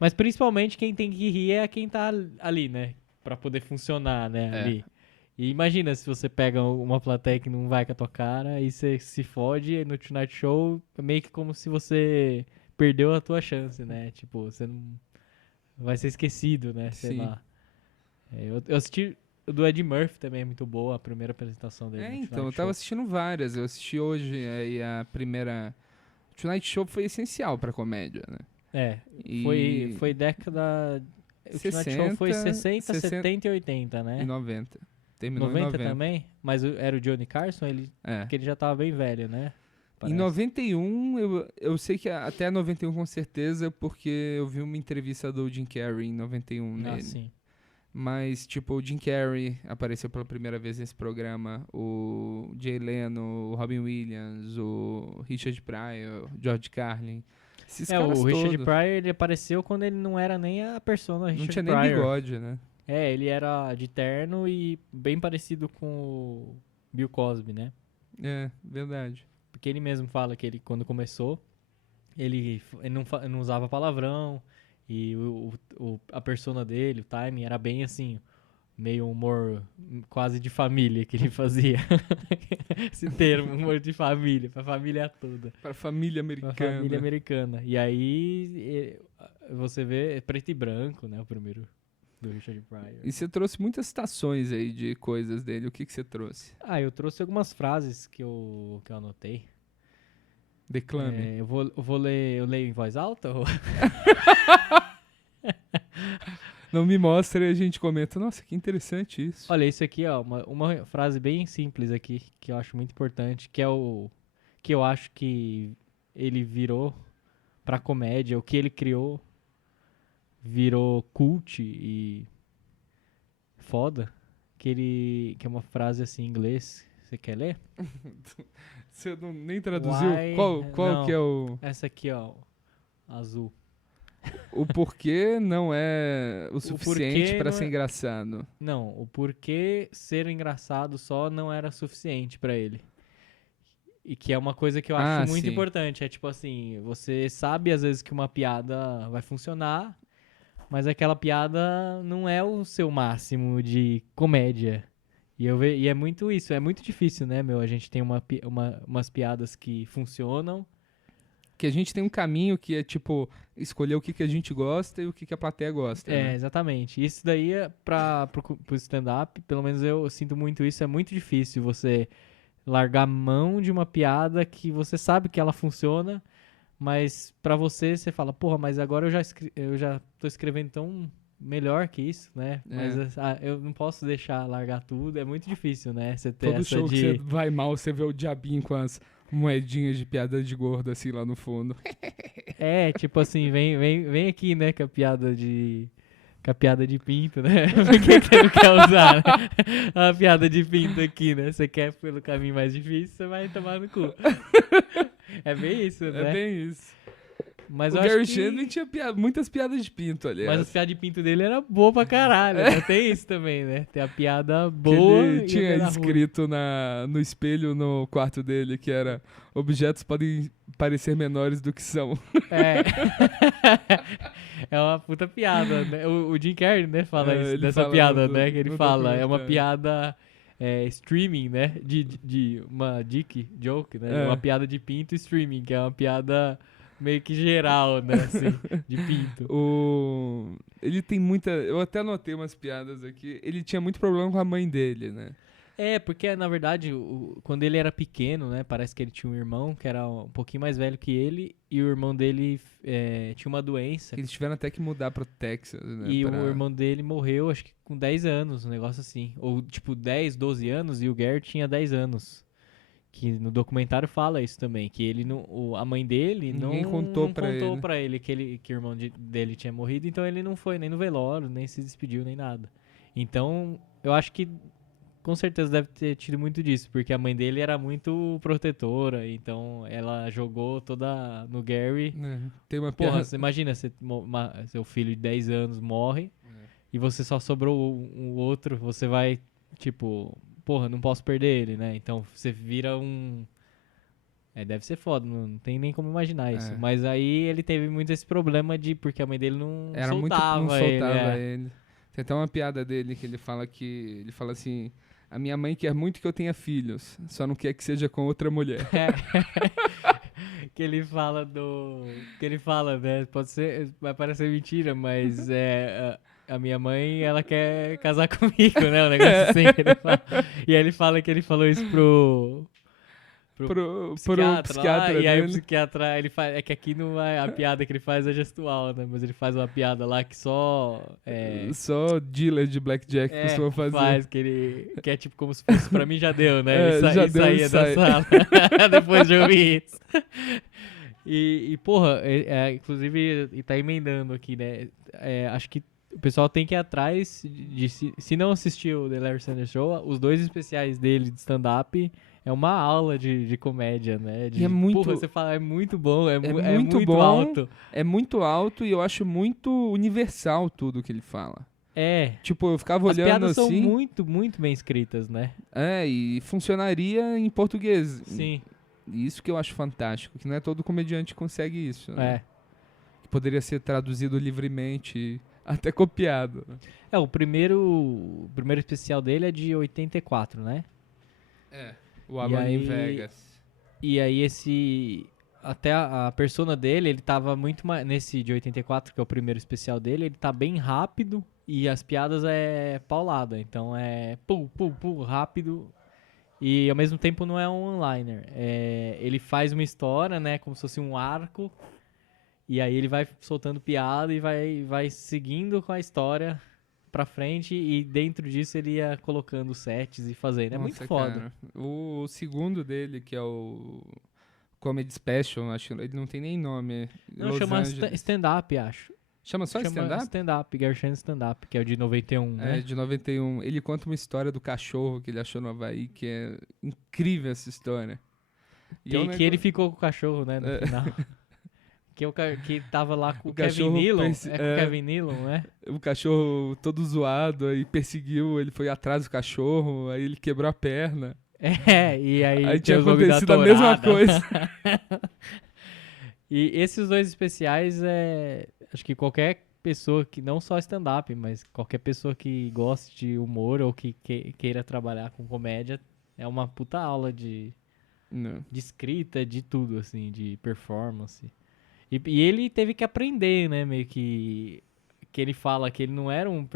Mas principalmente quem tem que rir é quem tá ali, né, pra poder funcionar, né, ali. E imagina se você pega uma plateia que não vai com a tua cara e você se fode e no Tonight Show é meio que como se você perdeu a tua chance, né? Tipo, você não vai ser esquecido, né? Sei Sim. lá. Eu assisti o do Ed Murphy também, é muito boa a primeira apresentação dele. no Então, Tonight eu tava Show. assistindo várias. Eu assisti hoje aí a primeira... O Tonight Show foi essencial pra comédia, né? E- Foi década... O Tonight Show foi 60, 70 e 80, né? E 90. Terminou 90 em 90. também? Mas era o Johnny Carson, porque ele já tava bem velho, né? Em Parece. 91, eu sei que até 91 com certeza, porque eu vi uma entrevista do Jim Carrey em 91 nele. Sim. Mas, tipo, o Jim Carrey apareceu pela primeira vez nesse programa, o Jay Leno, o Robin Williams, o Richard Pryor, o George Carlin. Esses caras o Richard todos. Pryor, ele apareceu quando ele não era nem a persona Richard Não tinha nem Pryor. bigode, né? Ele era de terno e bem parecido com o Bill Cosby, né? É, verdade. Porque ele mesmo fala que ele, quando começou, ele não usava palavrão e a persona dele, o timing, era bem assim, meio humor quase de família que ele fazia. Esse termo, humor de família, pra família toda. Pra família Pra americana. família americana. E aí você vê preto e branco, né? O primeiro do Richard Pryor. E você trouxe muitas citações aí de coisas dele. O que você trouxe? Eu trouxe algumas frases que eu anotei. Declame. Eu vou ler, eu leio em voz alta? Ou... Não me mostra e a gente comenta. Nossa, que interessante isso. Olha, isso aqui, ó, uma frase bem simples aqui, que eu acho muito importante, que é que eu acho que ele virou pra comédia, o que ele criou virou cult e foda, que é uma frase assim em inglês. Você quer ler? Você nem traduziu? Why- Qual não. que é o... Essa aqui, ó, azul. O porquê não é o suficiente porquê pra não ser é- engraçado. Não, o porquê ser engraçado só não era suficiente pra ele. E que é uma coisa que eu acho muito sim. importante. É tipo assim, você sabe às vezes que uma piada vai funcionar, mas aquela piada não é o seu máximo de comédia. E é muito isso, é muito difícil, né, meu? A gente tem umas piadas que funcionam. Que a gente tem um caminho que é, tipo, escolher o que, que a gente gosta e o que, que a plateia gosta, É, né? exatamente. Isso daí, pro stand-up, pelo menos eu sinto muito isso, é muito difícil você largar a mão de uma piada que você sabe que ela funciona, mas pra você, você fala, porra, mas agora eu já tô escrevendo tão melhor que isso, né? Mas eu não posso deixar largar tudo, é muito difícil, né? Você ter Todo essa show que de... você vai mal, você vê o diabinho com as moedinhas de piada de gordo, assim, lá no fundo. É, tipo assim, vem aqui, né, com a piada de pinto, né? Por que você não quer usar, né? A piada de pinto aqui, né? Você quer pelo caminho mais difícil, você vai tomar no cu. É bem isso, né? É bem isso. Mas O eu Gary acho que... Shandling tinha muitas piadas de pinto, aliás. Mas as piadas de pinto dele era boa pra caralho, né? Tem isso também, né? Tem a piada Que boa ele e a tinha piada ruim. escrito no espelho no quarto dele, que era: objetos podem parecer menores do que são. É. É uma puta piada, né? O Jim Carrey, né, fala isso, Ele dessa fala piada, no- né? Que ele no fala, é uma documentário. piada streaming, né? De uma dick joke, né? É. Uma piada de pinto streaming, que é uma piada meio que geral, né? Assim, de pinto. Ele tem muita. Eu até anotei umas piadas aqui. Ele tinha muito problema com a mãe dele, né? É, porque na verdade, quando ele era pequeno, né? Parece que ele tinha um irmão que era um pouquinho mais velho que ele, e o irmão dele tinha uma doença. Eles tiveram até que mudar pro Texas, né? E o irmão dele morreu, acho que com 10 anos, um negócio assim. Ou tipo 10, 12 anos e o Gary tinha 10 anos. Que no documentário fala isso também, que ele não, a mãe dele Ninguém não contou pra contou ele. pra ele que o irmão dele tinha morrido, então ele não foi nem no velório, nem se despediu, nem nada. Então, eu acho que com certeza deve ter tido muito disso, porque a mãe dele era muito protetora, então ela jogou toda no Gary. Tem uma Porra, piada. você imagina, seu filho de 10 anos morre e você só sobrou um outro, você vai, tipo, porra, não posso perder ele, né? Então você vira um... deve ser foda, não tem nem como imaginar isso. É. Mas aí ele teve muito esse problema porque a mãe dele não Era muito. soltava Não ele. soltava ele. Tem até uma piada dele que ele fala que. Ele fala assim: a minha mãe quer muito que eu tenha filhos, só não quer que seja com outra mulher. Que ele fala que ele fala, né? Pode ser, vai parecer mentira, mas a minha mãe, ela quer casar comigo, né? Um negócio assim. Que ele fala. E aí ele fala que ele falou isso pro Psiquiatra lá, e aí o dele. psiquiatra, ele faz, é que aqui não é, a piada que ele faz é gestual, né? Mas ele faz uma piada lá que só Só dealer de blackjack costuma fazer. faz, que é tipo como se fosse, pra mim já deu, né? Ele já deu, saía da sai. sala depois de ouvir isso. E porra, inclusive, e tá emendando aqui, né? Acho que o pessoal tem que ir atrás se não assistiu o The Larry Sanders Show, os 2 especiais dele de stand-up é uma aula de comédia, né? E é muito- Porra, você fala, é muito bom, é muito muito bom. alto. É muito alto e eu acho muito universal tudo que ele fala. É. Tipo, eu ficava As olhando piadas são assim. muito, muito bem escritas, né? E funcionaria em português. Sim. E isso que eu acho fantástico, que não é todo comediante que consegue isso. Né? É. Que poderia ser traduzido livremente, até copiado. Né? O primeiro especial dele é de 84, né? O Alone aí- in Vegas. E aí até a persona dele, ele tava muito mais... Nesse de 84, que é o primeiro especial dele, ele tá bem rápido e as piadas é paulada. Então é rápido e ao mesmo tempo não é um one-liner. Ele faz uma história, né, como se fosse um arco, e aí ele vai soltando piada e vai seguindo com a história pra frente, e dentro disso ele ia colocando sets e fazendo. É muito Nossa, foda. cara. O segundo dele, que é o Comedy Special, acho que ele não tem nem nome. Não, Los chama Angeles. stand-up, acho. Chama só Chama stand-up? Stand-up, Gary Shandling Stand-up, que é o de 91, né? De 91. Ele conta uma história do cachorro que ele achou no Havaí, que é incrível essa história. E é um Que ele negócio- ficou com o cachorro, né, no final. Que tava lá com O o Kevin cachorro Nealon. perse- Com o é. Kevin Nealon, né? O cachorro todo zoado, aí perseguiu, ele foi atrás do cachorro, aí ele quebrou a perna. E aí Aí tem tinha os nomes da acontecido a mesma tourada. coisa. E esses 2 especiais, acho que qualquer pessoa que, não só stand-up, mas qualquer pessoa que goste de humor ou que queira trabalhar com comédia, é uma puta aula de Não. escrita, de tudo, assim, de performance. E ele teve que aprender, né, meio que ele fala que ele não era um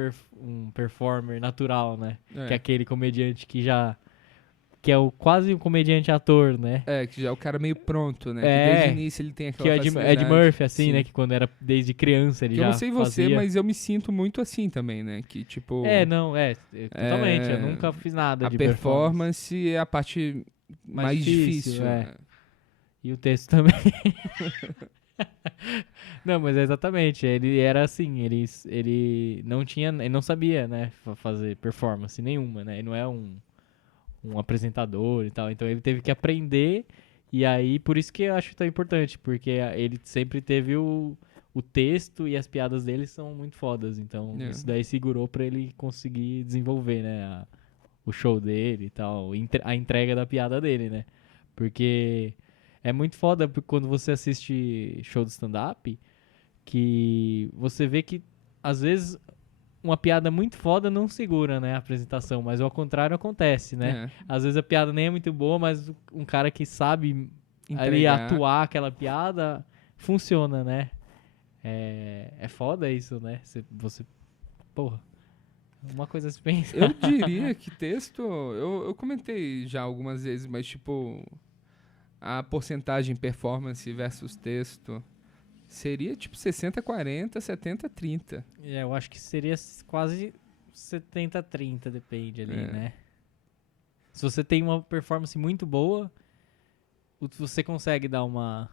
performer natural, né? Que é aquele comediante que é quase um comediante ator, né? Que já é o cara meio pronto, né? É, que desde o início ele tem aquela Que é facilidade. Ed Murphy, assim, Sim. né? Que quando era desde criança ele Que eu já não sei você, fazia. mas eu me sinto muito assim também, né? Que tipo... Totalmente. Eu nunca fiz nada a de performance é a parte mais difícil. é. Né? E o texto também. Não, mas é exatamente. Ele era assim, ele não sabia, né, fazer performance nenhuma, né? Ele não é um apresentador e tal. Então ele teve que aprender. E aí, por isso que eu acho tão importante, porque ele sempre teve o texto e as piadas dele são muito fodas. Então, isso daí segurou pra ele conseguir desenvolver, né, o show dele e tal, a entrega da piada dele, né? Porque é muito foda quando você assiste show de stand-up, que você vê que, às vezes, uma piada muito foda não segura, né, a apresentação, mas ao contrário acontece, né? Às vezes a piada nem é muito boa, mas um cara que sabe ali atuar aquela piada, funciona, né? É foda isso, né? Você porra, uma coisa a se pensar. Eu diria que texto, eu comentei já algumas vezes, mas tipo, a porcentagem performance versus texto seria tipo 60-40, 70-30. Eu acho que seria quase 70-30, depende ali, né? Se você tem uma performance muito boa, você consegue dar uma...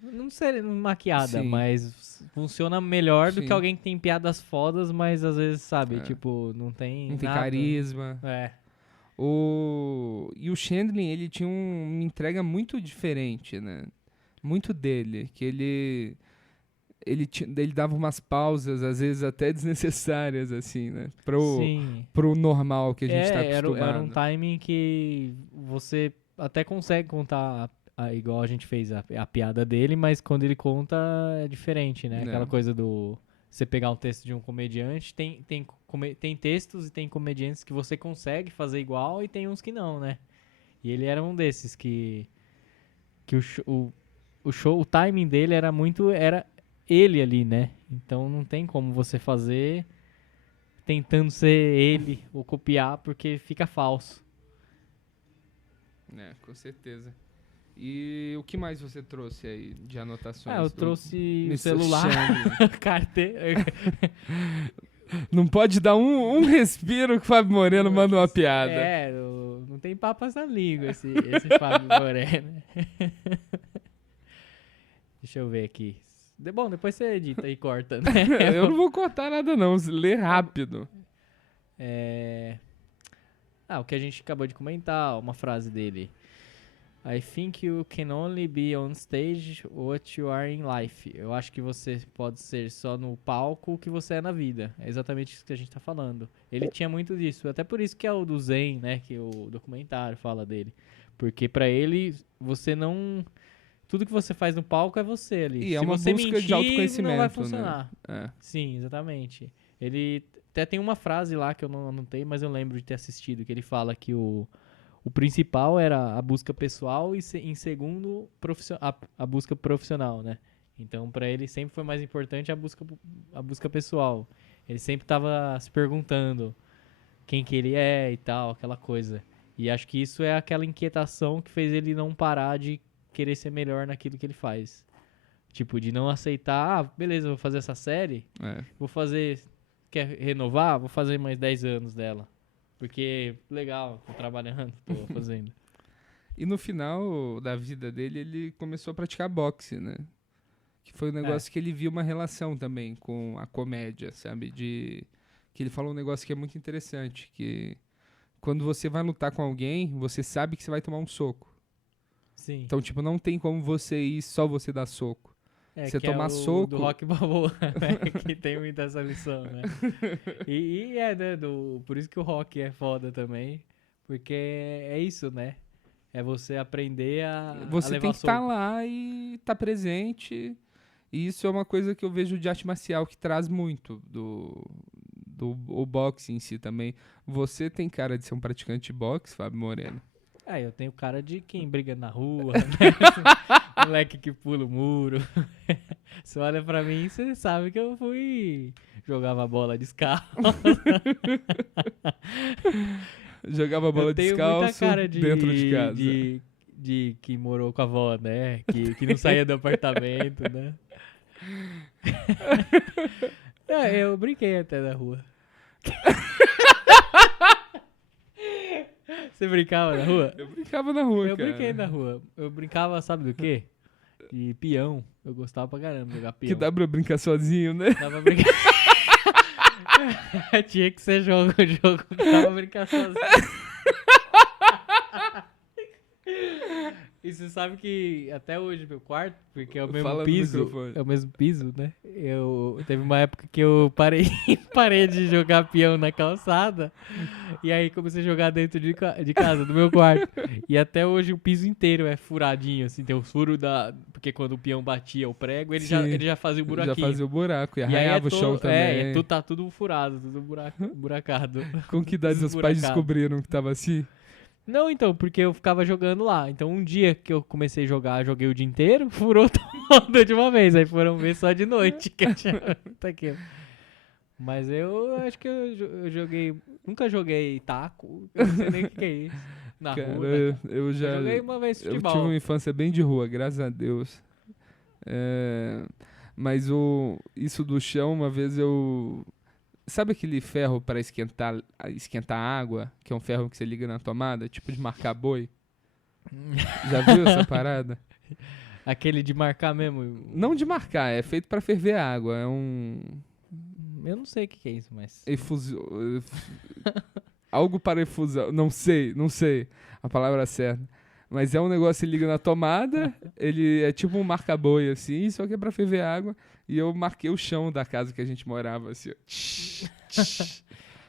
Não sei, maquiada, mas funciona melhor do que alguém que tem piadas fodas, mas às vezes, sabe, tipo, não tem nada. Carisma. E o Chandler, ele tinha uma entrega muito diferente, né? Muito dele, que ele dava umas pausas, às vezes até desnecessárias, assim, né? Pro normal que a gente tá acostumado. Era um timing que você até consegue contar igual a gente fez a piada dele, mas quando ele conta é diferente, né? Aquela coisa do... Você pegar um texto de um comediante, tem textos e tem comediantes que você consegue fazer igual e tem uns que não, né? E ele era um desses que o timing dele era ele ali, né? Então não tem como você fazer tentando ser ele ou copiar, porque fica falso. Com certeza. E o que mais você trouxe aí de anotações? Eu trouxe o celular, carteira. Não pode dar um respiro que o Fábio Moreno manda uma piada. Não tem papas na língua esse Fábio Moreno. Deixa eu ver aqui. Bom, depois você edita e corta, né? Eu não vou cortar nada não, lê rápido. O que a gente acabou de comentar, uma frase dele. I think you can only be on stage what you are in life. Eu acho que você pode ser só no palco o que você é na vida. É exatamente isso que a gente tá falando. Ele tinha muito disso. Até por isso que é o do Zen, né? Que o documentário fala dele. Porque pra ele, você não... Tudo que você faz no palco é você ali. E é uma você busca mentir, de autoconhecimento, não vai funcionar. Né? Sim, exatamente. Ele até tem uma frase lá que eu não anotei, mas eu lembro de ter assistido, que ele fala que o principal era a busca pessoal e, em segundo, a busca profissional, né? Então, pra ele, sempre foi mais importante a busca pessoal. Ele sempre tava se perguntando quem que ele é e tal, aquela coisa. E acho que isso é aquela inquietação que fez ele não parar de querer ser melhor naquilo que ele faz. Tipo, de não aceitar, beleza, vou fazer essa série, vou fazer... Quer renovar? Vou fazer mais 10 anos dela. Porque, legal, tô trabalhando, tô fazendo. E no final da vida dele, ele começou a praticar boxe, né? Que foi um negócio que ele viu uma relação também com a comédia, sabe? Que ele falou um negócio que é muito interessante, que quando você vai lutar com alguém, você sabe que você vai tomar um soco. Sim. Então, tipo, não tem como você ir só você dar soco. Você tomar soco... do Rock Balboa, né? Que tem muita essa lição, né? né? Por isso que o rock é foda também. Porque é isso, né? É você aprender a Você levar tem que soco. estar lá e estar presente E isso é uma coisa que eu vejo de arte marcial que traz muito o boxe em si também. Você tem cara de ser um praticante de boxe, Fábio Moreno? Eu tenho cara de quem briga na rua, né? Moleque que pula o muro. Você olha pra mim e você sabe que eu jogava bola descalço. Jogava bola Eu tenho descalço muita cara dentro de casa. De que morou com a avó, né? Que não saía do apartamento, né? Eu brinquei até na rua. Você brincava na rua? Eu brincava na rua, Eu cara. brinquei na rua. Eu brincava, sabe do quê? De peão. Eu gostava pra caramba de jogar peão. Que dá pra brincar sozinho, né? Dava pra brincar. Tinha que ser jogo que dava pra brincar sozinho. E você sabe que até hoje meu quarto, porque é o mesmo Fala no piso, microfone. é o mesmo piso, né? Teve uma época que eu parei de jogar peão na calçada e aí comecei a jogar dentro de casa, do meu quarto. E até hoje o piso inteiro é furadinho, assim, tem o furo porque quando o peão batia o prego, ele já fazia o buraquinho. Já fazia o buraco e E aí arranhava o chão também. tá tudo furado, tudo buracado. Com que idade seus pais Esburacado. descobriram que tava assim? Não, então, porque eu ficava jogando lá. Então, um dia que eu comecei a jogar, joguei o dia inteiro, furou todo de uma vez. Aí foram ver só de noite. Que eu tinha muito aquilo. Mas eu acho que eu joguei... Nunca joguei taco. Eu não sei nem o que é isso. Na Cara, rua. eu já... Eu joguei uma vez Eu futebol. tive uma infância bem de rua, graças a Deus. Mas isso do chão, uma vez eu... Sabe aquele ferro para esquentar a água? Que é um ferro que você liga na tomada, tipo de marcar boi? Já viu essa parada? Aquele de marcar mesmo. Não de marcar, é feito para ferver a água. É um... Eu não sei o que é isso, mas... Algo para efusão. Não sei a palavra certa. Mas é um negócio que liga na tomada, ele é tipo um marca-boi, assim, só que é pra ferver água. E eu marquei o chão da casa que a gente morava, assim, ó.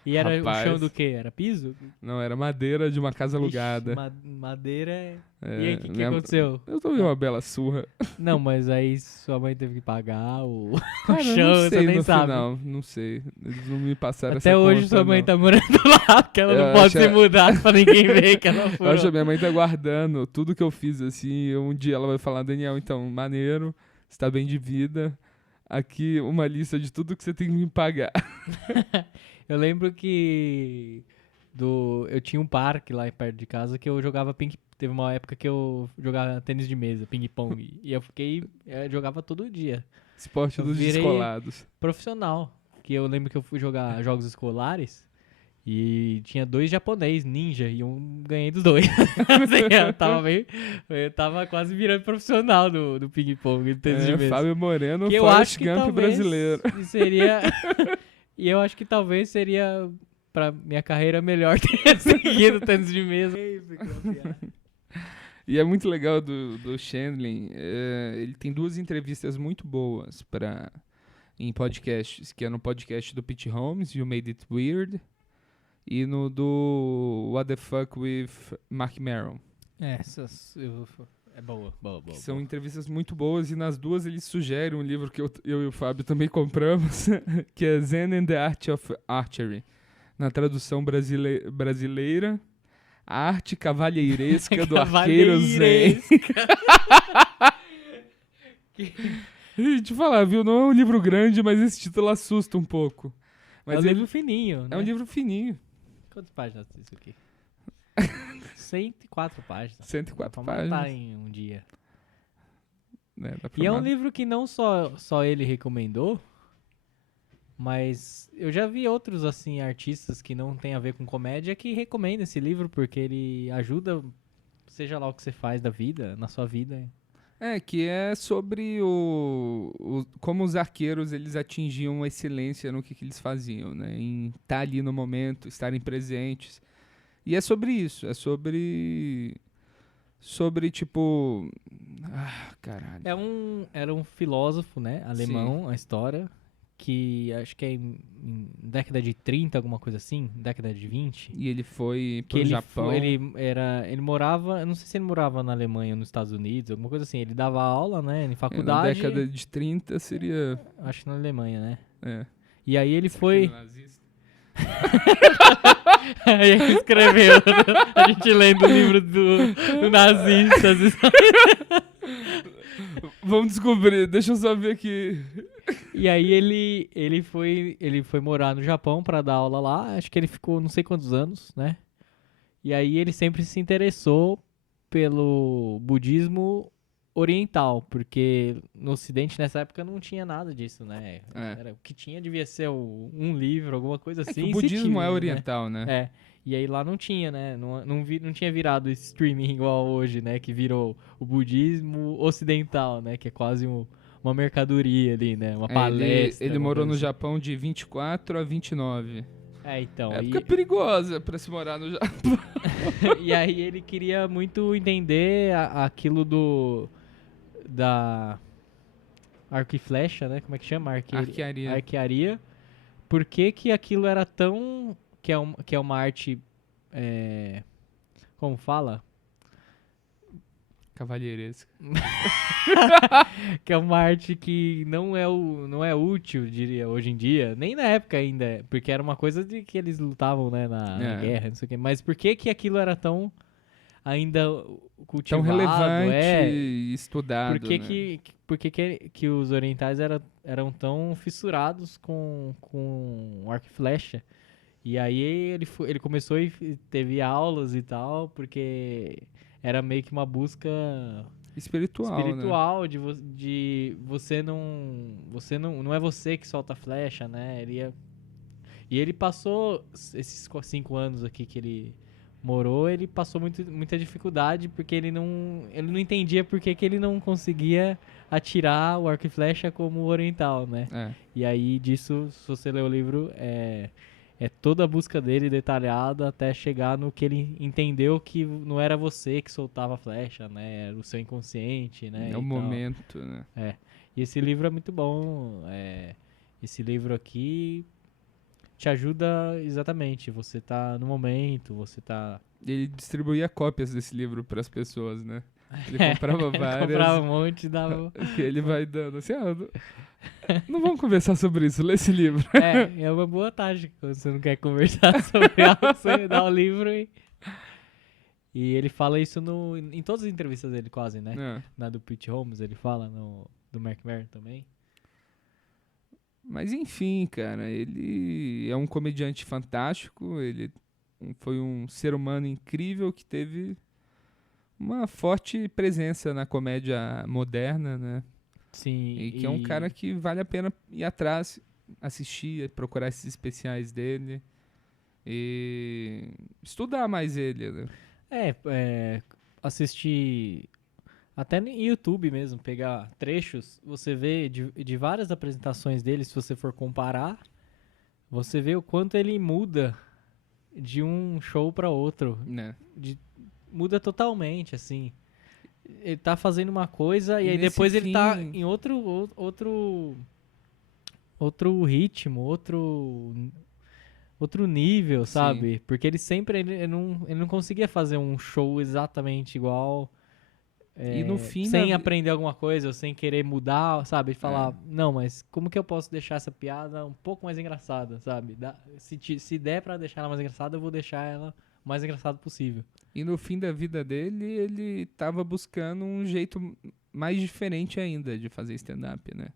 E era Rapaz. o chão do quê? Era piso? Não, era madeira de uma casa alugada. Madeira é... É, E aí, o que minha- aconteceu? Eu tomei uma bela surra. Não, mas aí sua mãe teve que pagar o Cara, eu chão, não você sei nem no sabe. final, não sei. Eles não me passaram Até essa hoje conta, sua mãe não. tá morando lá, porque ela não Eu pode acho- se mudar pra ninguém ver que ela Eu furou. acho que a minha mãe tá guardando tudo que eu fiz, assim. E um dia ela vai falar, Daniel, então, maneiro, você tá bem de vida. Aqui uma lista de tudo que você tem que me pagar. Eu lembro que eu tinha um parque lá perto de casa que eu jogava Teve uma época que eu jogava tênis de mesa, ping-pong. E eu jogava todo dia. Esporte Eu dos virei- descolados. Profissional. Que eu lembro que eu fui jogar jogos escolares e tinha 2 japonês, ninja, e eu ganhei dos 2. Assim, eu tava quase virando profissional do ping-pong, do tênis de mesa. Fábio Moreno, Que eu Forrest acho que Gump talvez brasileiro. seria... E eu acho que talvez seria pra minha carreira melhor ter seguido tênis de mesa. E é muito legal do Chandlin. Ele tem 2 entrevistas muito boas em podcasts, que é no podcast do Pete Holmes, You Made It Weird, e no do What the Fuck with Mark Maron. É boa. Que são entrevistas muito boas, e nas 2 eles sugerem um livro que eu e o Fábio também compramos, que é Zen and the Art of Archery. Na tradução brasileira, a arte cavalheiresca do arqueiro zen. E te falar, viu? Não é um livro grande, mas esse título assusta um pouco. Mas É um ele livro fininho, né? é um livro fininho. Quantas páginas tem isso aqui? 104 páginas. 104 Dá pra matar páginas. em um dia. Né, dá pra E é um matar. livro que não só ele recomendou, mas eu já vi outros, assim, artistas que não tem a ver com comédia que recomendam esse livro porque ele ajuda, seja lá o que você faz da vida, na sua vida. Que é sobre como os arqueiros eles atingiam a excelência no que eles faziam, né? Em estar ali no momento, estarem presentes. E é sobre isso, é sobre tipo... Ah, caralho. Era um filósofo, né, alemão, a história, que acho que é em década de 30, alguma coisa assim, década de 20. E ele foi Que pro Japão. ele morava, eu não sei se ele morava na Alemanha ou nos Estados Unidos, alguma coisa assim. Ele dava aula, né, em Na faculdade, década de 30 seria... acho que na Alemanha, né? É. E aí ele Aquele foi... nazista. Aí ele escreveu, a gente lendo o livro do nazista. Vamos descobrir, deixa eu só ver aqui. E aí ele foi morar no Japão pra dar aula lá, acho que ele ficou não sei quantos anos, né? E aí ele sempre se interessou pelo budismo oriental, porque no Ocidente nessa época não tinha nada disso, né? O que tinha devia ser um livro, alguma coisa assim. Que o budismo tinha, é né? oriental, né? É. E aí lá não tinha, né? Não tinha virado streaming igual hoje, né? Que virou o budismo ocidental, né? Que é quase uma mercadoria ali, né? Uma palestra. Ele uma morou no coisa assim. Japão de 24 a 29. Então. Época perigosa pra se morar no Japão. E aí ele queria muito entender aquilo da arco e flecha, né? Como é que chama? Arquearia. Arquearia. Por que aquilo era tão... Que é uma arte... como fala? Cavalheiresca. Que é uma arte que não é útil, diria, hoje em dia. Nem na época ainda, porque era uma coisa de que eles lutavam, né, na guerra, não sei o quê. Mas por que aquilo era tão ainda cultivado? Tão relevante e estudado, Por que né? que os orientais eram tão fissurados com arco e flecha? E aí ele começou e teve aulas e tal, porque era meio que uma busca Espiritual, né? de você não é você que solta a flecha, né? E ele passou esses 5 anos aqui que ele morou, ele passou muita dificuldade porque ele não entendia por que ele não conseguia atirar o arco e flecha como o oriental, né? E aí disso, se você ler o livro, é toda a busca dele detalhada até chegar no que ele entendeu que não era você que soltava a flecha, né? Era o seu inconsciente, né? É o momento, né? E esse livro é muito bom. Esse livro aqui te ajuda exatamente. Você tá no momento, você tá... Ele distribuía cópias desse livro pras pessoas, né? Ele comprava várias. Comprava um monte e dava... Que ele vai dando assim, não vamos conversar sobre isso, lê esse livro. É uma boa tática. Quando você não quer conversar sobre algo, você dá o livro e ele fala isso em todas as entrevistas dele, quase, né? Na do Pete Holmes, ele fala, do Mark Maron também. Mas enfim, cara, ele é um comediante fantástico, ele foi um ser humano incrível que teve uma forte presença na comédia moderna, né? Sim. E que é um cara que vale a pena ir atrás, assistir, procurar esses especiais dele e estudar mais ele, né? Assistir até no YouTube mesmo, pegar trechos, você vê de várias apresentações dele, se você for comparar, você vê o quanto ele muda de um show para outro. Né? Muda totalmente, assim. Ele tá fazendo uma coisa e aí nesse depois ele tá fim- em outro ritmo, outro nível, Sim. sabe? Porque ele não conseguia fazer um show exatamente igual, E no fim sem aprender alguma coisa, ou sem querer mudar, sabe? Falar, não, mas como que eu posso deixar essa piada um pouco mais engraçada, sabe? Se der pra deixar ela mais engraçada, eu vou deixar ela o mais engraçado possível. E no fim da vida dele, ele tava buscando um jeito mais diferente ainda de fazer stand-up, né?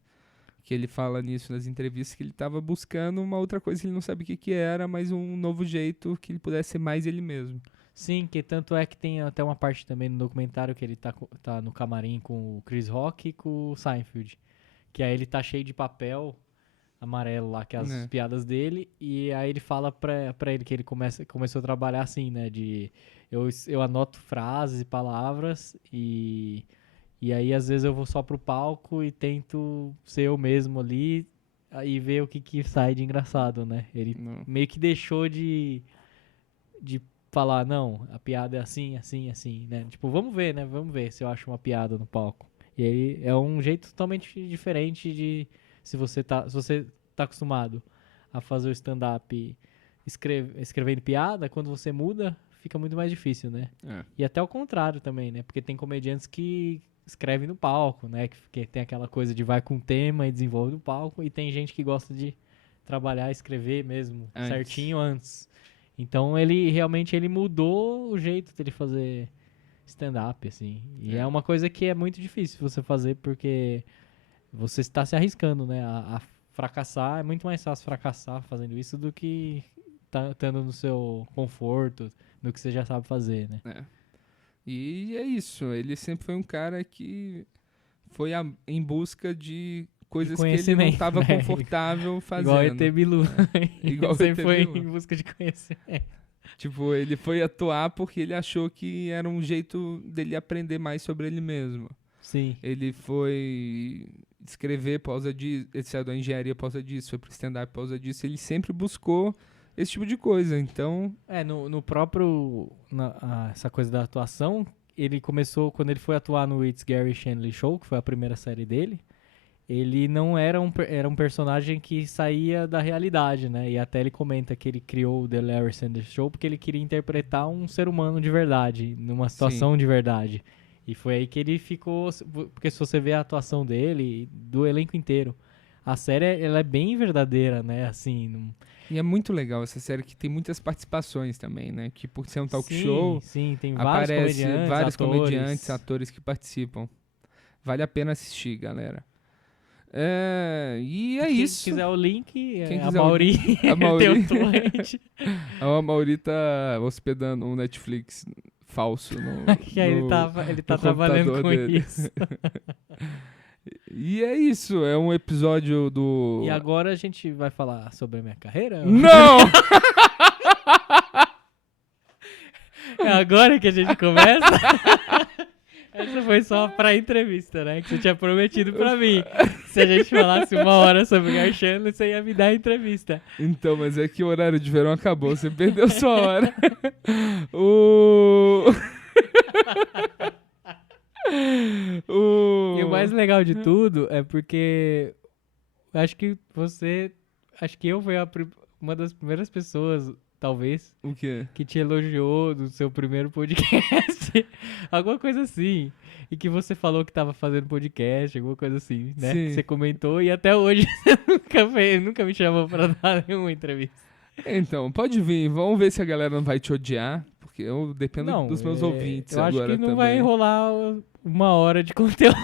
Que ele fala nisso nas entrevistas, que ele tava buscando uma outra coisa que ele não sabe o que era, mas um novo jeito que ele pudesse ser mais ele mesmo. Sim, que tanto é que tem até uma parte também no documentário que ele tá no camarim com o Chris Rock e com o Seinfeld. Que aí ele tá cheio de papel amarelo lá, que é as piadas dele, e aí ele fala pra ele que ele começou a trabalhar assim, né, eu anoto frases e palavras, e aí às vezes eu vou só pro palco e tento ser eu mesmo ali, e ver o que sai de engraçado, né, ele meio que deixou de falar, não, a piada é assim, assim, assim, né, tipo, vamos ver se eu acho uma piada no palco, e aí é um jeito totalmente diferente de... Se você tá acostumado a fazer o stand-up escrevendo piada, quando você muda, fica muito mais difícil, né? E até o contrário também, né? Porque tem comediantes que escrevem no palco, né? Que tem aquela coisa de vai com tema e desenvolve no palco, e tem gente que gosta de trabalhar, escrever mesmo certinho antes. Então ele realmente mudou o jeito dele fazer stand-up, assim. E é uma coisa que é muito difícil você fazer, porque você está se arriscando, né? A fracassar, é muito mais fácil fracassar fazendo isso do que estando no seu conforto, no que você já sabe fazer, né? E é isso, ele sempre foi um cara que foi em busca de coisas que ele não estava né? confortável fazendo. Igual ET Bilu. Igual Ele sempre ET foi Bilu. em busca de conhecimento. Tipo, ele foi atuar porque ele achou que era um jeito dele aprender mais sobre ele mesmo. Sim. Ele foi escrever por causa disso, ele saiu da engenharia por causa disso, foi pro stand-up por causa disso. Ele sempre buscou esse tipo de coisa, então... No próprio... essa coisa da atuação, ele começou, quando ele foi atuar no It's Gary Shandling Show, que foi a primeira série dele, ele não era era um personagem que saía da realidade, né? E até ele comenta que ele criou o The Larry Sanders Show porque ele queria interpretar um ser humano de verdade, numa situação de verdade. E foi aí que ele ficou... Porque se você vê a atuação dele, do elenco inteiro, a série ela é bem verdadeira, né? Assim... E é muito legal essa série que tem muitas participações também, né? Que por ser um talk show, sim, tem vários comediantes, atores que participam. Vale a pena assistir, galera. E é isso. Quem quiser o link, Quem a quiser Mauri tem o torrent. A Mauri tá hospedando um Netflix falso que aí ele tá trabalhando com dele. isso. E é isso, é um episódio do... E agora a gente vai falar sobre a minha carreira? Não! É agora que a gente começa? Essa foi só pra entrevista, né? Que você tinha prometido pra mim. Se a gente falasse 1 hora sobre Garchando, você ia me dar a entrevista. Então, mas é que o horário de verão acabou, você perdeu sua hora. E o mais legal de tudo é porque acho que eu fui uma das primeiras pessoas, talvez, o quê? que te elogiou no seu primeiro podcast. Alguma coisa assim. E que você falou que tava fazendo podcast, alguma coisa assim, né? Sim. Você comentou e até hoje você nunca me chamou pra dar nenhuma entrevista. Então, pode vir, vamos ver se a galera não vai te odiar, porque eu dependo dos meus ouvintes eu agora acho que não também. vai rolar 1 hora de conteúdo.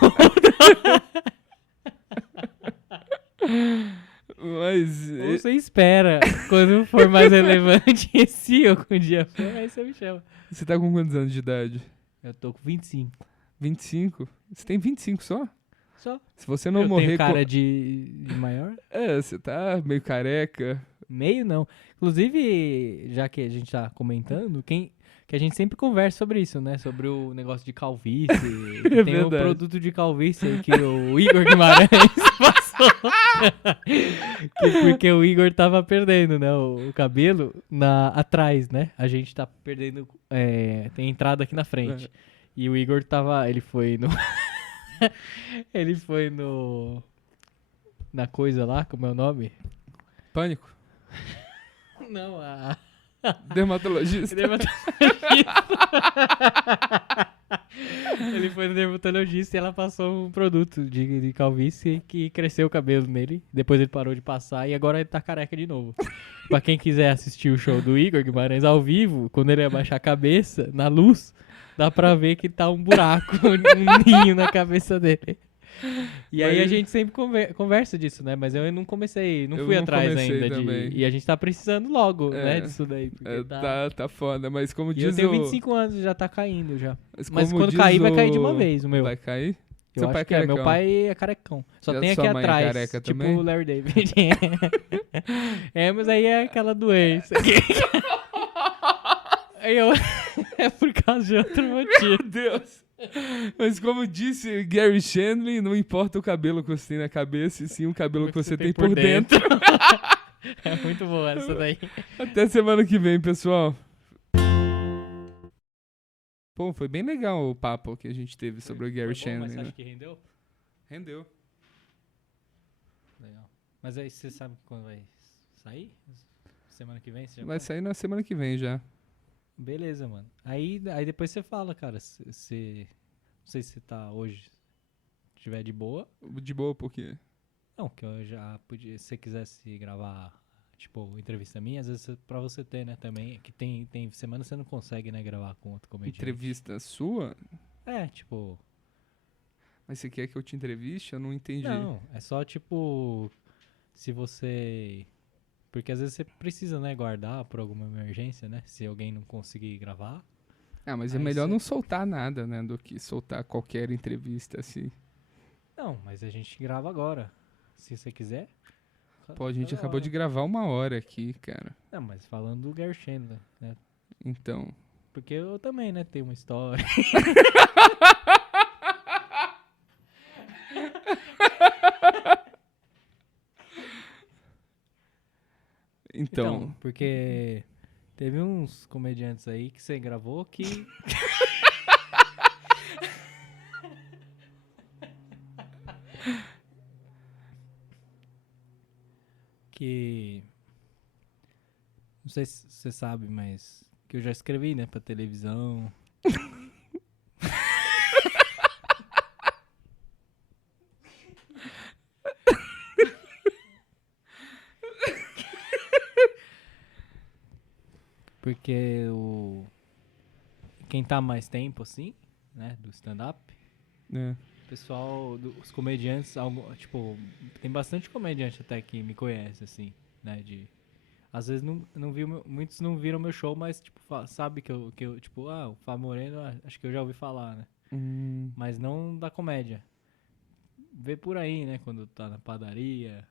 Mas... Ou você espera, quando for mais relevante, se algum dia for, aí você me chama. Você tá com quantos anos de idade? Eu tô com 25. 25? Você tem 25 só? Só. Se você não Eu morrer tenho cara de maior? você tá meio careca. Meio não. Inclusive, já que a gente tá comentando, que a gente sempre conversa sobre isso, né? Sobre o negócio de calvície. Tem verdade. um produto de calvície aí que o Igor Guimarães passou. Porque o Igor tava perdendo, né? O cabelo atrás, né? A gente tá perdendo... tem entrada aqui na frente. E o Igor ele foi no... na coisa lá, como é o nome? Pânico? Não, Dermatologista? Ele foi no dermatologista e ela passou um produto de calvície que cresceu o cabelo nele. Depois ele parou de passar e agora ele tá careca de novo. Pra quem quiser assistir o show do Igor Guimarães ao vivo, quando ele abaixar a cabeça, na luz, dá pra ver que tá um buraco, um ninho na cabeça dele. E aí a gente sempre conversa disso, né? Mas eu não comecei, não fui atrás ainda. E a gente tá precisando logo, né? Disso daí. Tá foda, mas como diz eu tenho 25 anos, já tá caindo já. Mas como quando cair, vai cair de uma vez o meu. Vai cair? Eu acho que meu pai é carecão. Só tem aqui atrás, careca tipo também? o Larry David. Mas aí é aquela doença. É por causa de outro motivo. Meu Deus! Mas como disse Gary Shandling, não importa o cabelo que você tem na cabeça, e sim o cabelo que você tem por dentro. É muito boa essa daí. Até semana que vem, pessoal. Pô, foi bem legal o papo que a gente teve sobre o Gary Shandling. Mas você acha né? que rendeu? Rendeu. Legal. Mas aí você sabe quando vai sair? Semana que vem? Você já Vai sair na semana que vem já. Beleza, mano. Aí depois você fala, cara, não sei se você tá hoje, se tiver de boa. De boa, por quê? Não, que eu já podia, se você quisesse gravar, tipo, entrevista minha, às vezes pra você ter, né, também, que tem semana você não consegue, né, gravar com outro comediante. Entrevista sua? É, tipo... Mas você quer que eu te entreviste? Eu não entendi. Não, é só, tipo, se você... Porque às vezes você precisa, né, guardar por alguma emergência, né, se alguém não conseguir gravar. Ah, mas é Aí melhor você- não soltar nada, né, do que soltar qualquer entrevista assim. Não, mas a gente grava agora, se você quiser. Pô, a gente Toda acabou hora. de gravar 1 hora aqui, cara. Não, mas falando do Gary Chandler, né? Então, Porque eu também, né, tenho uma história. então, Porque teve uns comediantes aí que você gravou que... que... Não sei se você sabe, mas... Que eu já escrevi, né, pra televisão. Porque quem tá há mais tempo, assim, né, do stand-up, né? o pessoal, os comediantes, tipo, tem bastante comediante até que me conhece, assim, né, às vezes não viu, muitos não viram meu show, mas, tipo, sabe que eu tipo, o Fábio Moreno, acho que eu já ouvi falar, né, mas não da comédia. Vê por aí, né, quando tá na padaria.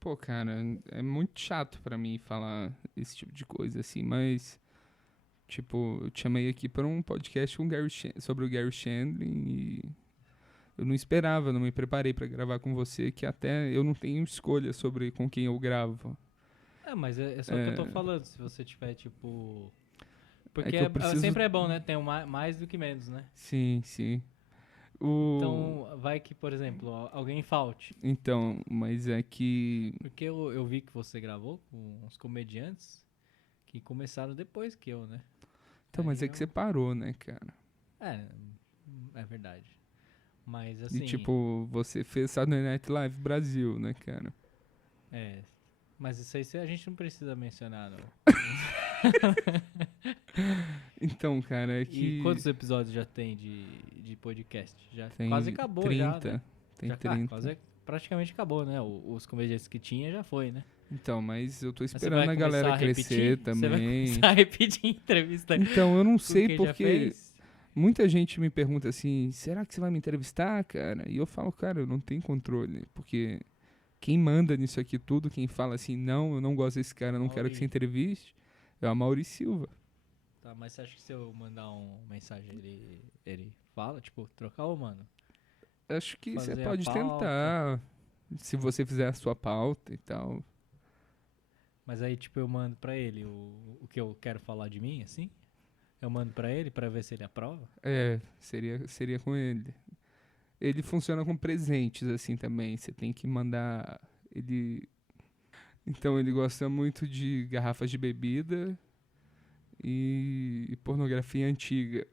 Pô, cara, é muito chato pra mim falar esse tipo de coisa assim, mas tipo, eu te chamei aqui para um podcast com sobre o Gary Chandler e eu não esperava, não me preparei pra gravar com você, que até eu não tenho escolha sobre com quem eu gravo. Mas é só o que eu tô falando, se você tiver, tipo... Porque que eu preciso- sempre é bom, né, ter mais do que menos, né? Sim, sim. Então, vai que, por exemplo, alguém falte. Então, mas é que... Porque eu vi que você gravou com uns comediantes que começaram depois que eu, né? Então, mas Aí é que você parou, né, cara? É verdade. Mas assim... E tipo, você fez Saturday Night Live Brasil, né, cara? Mas isso aí a gente não precisa mencionar, não. Então, cara, é que... E quantos episódios já tem de podcast? Já tem quase acabou 30, já, né? Tem Já 30. quase praticamente acabou, né? Os comediantes que tinha já foi, né? Então, mas eu tô Mas você esperando vai a galera começar a crescer repetir? Você vai também. começar a repetir entrevista Então, eu não com sei quem já porque fez? muita gente me pergunta assim, será que você vai me entrevistar, cara? E eu falo, cara, eu não tenho controle, porque quem manda nisso aqui tudo, quem fala assim, não, eu não gosto desse cara, eu não quero que você entreviste, é o Amaury Silva. Tá, mas você acha que se eu mandar uma mensagem, ele fala? Tipo, trocar ou mano? Acho que você Fazer a pode pauta. tentar, se você fizer a sua pauta e tal. Mas aí, tipo, eu mando pra ele o que eu quero falar de mim, assim? Eu mando pra ele pra ver se ele aprova? É, seria com ele. Ele funciona com presentes, assim, também. Você tem que mandar... Então, ele gosta muito de garrafas de bebida e pornografia antiga.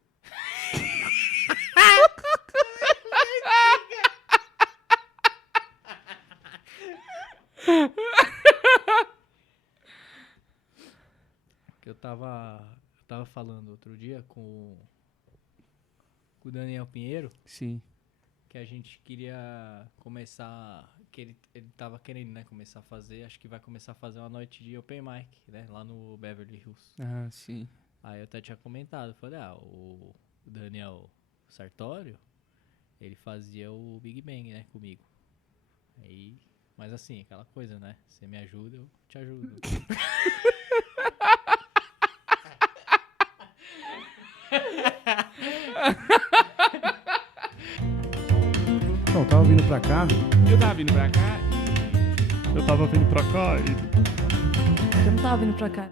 Que eu tava falando outro dia com o Daniel Pinheiro, Sim. que a gente queria começar, que ele tava querendo, né, começar a fazer, acho que vai começar a fazer uma noite de open mic, né, lá no Beverly Hills. Ah, sim. Aí eu até tinha comentado, falei, o Daniel Sartório, ele fazia o Big Bang, né, comigo. Aí, mas assim, aquela coisa, né, você me ajuda, eu te ajudo. Não, tava vindo pra cá. Eu tava vindo pra cá Eu tava vindo pra cá e Eu não tava vindo pra cá.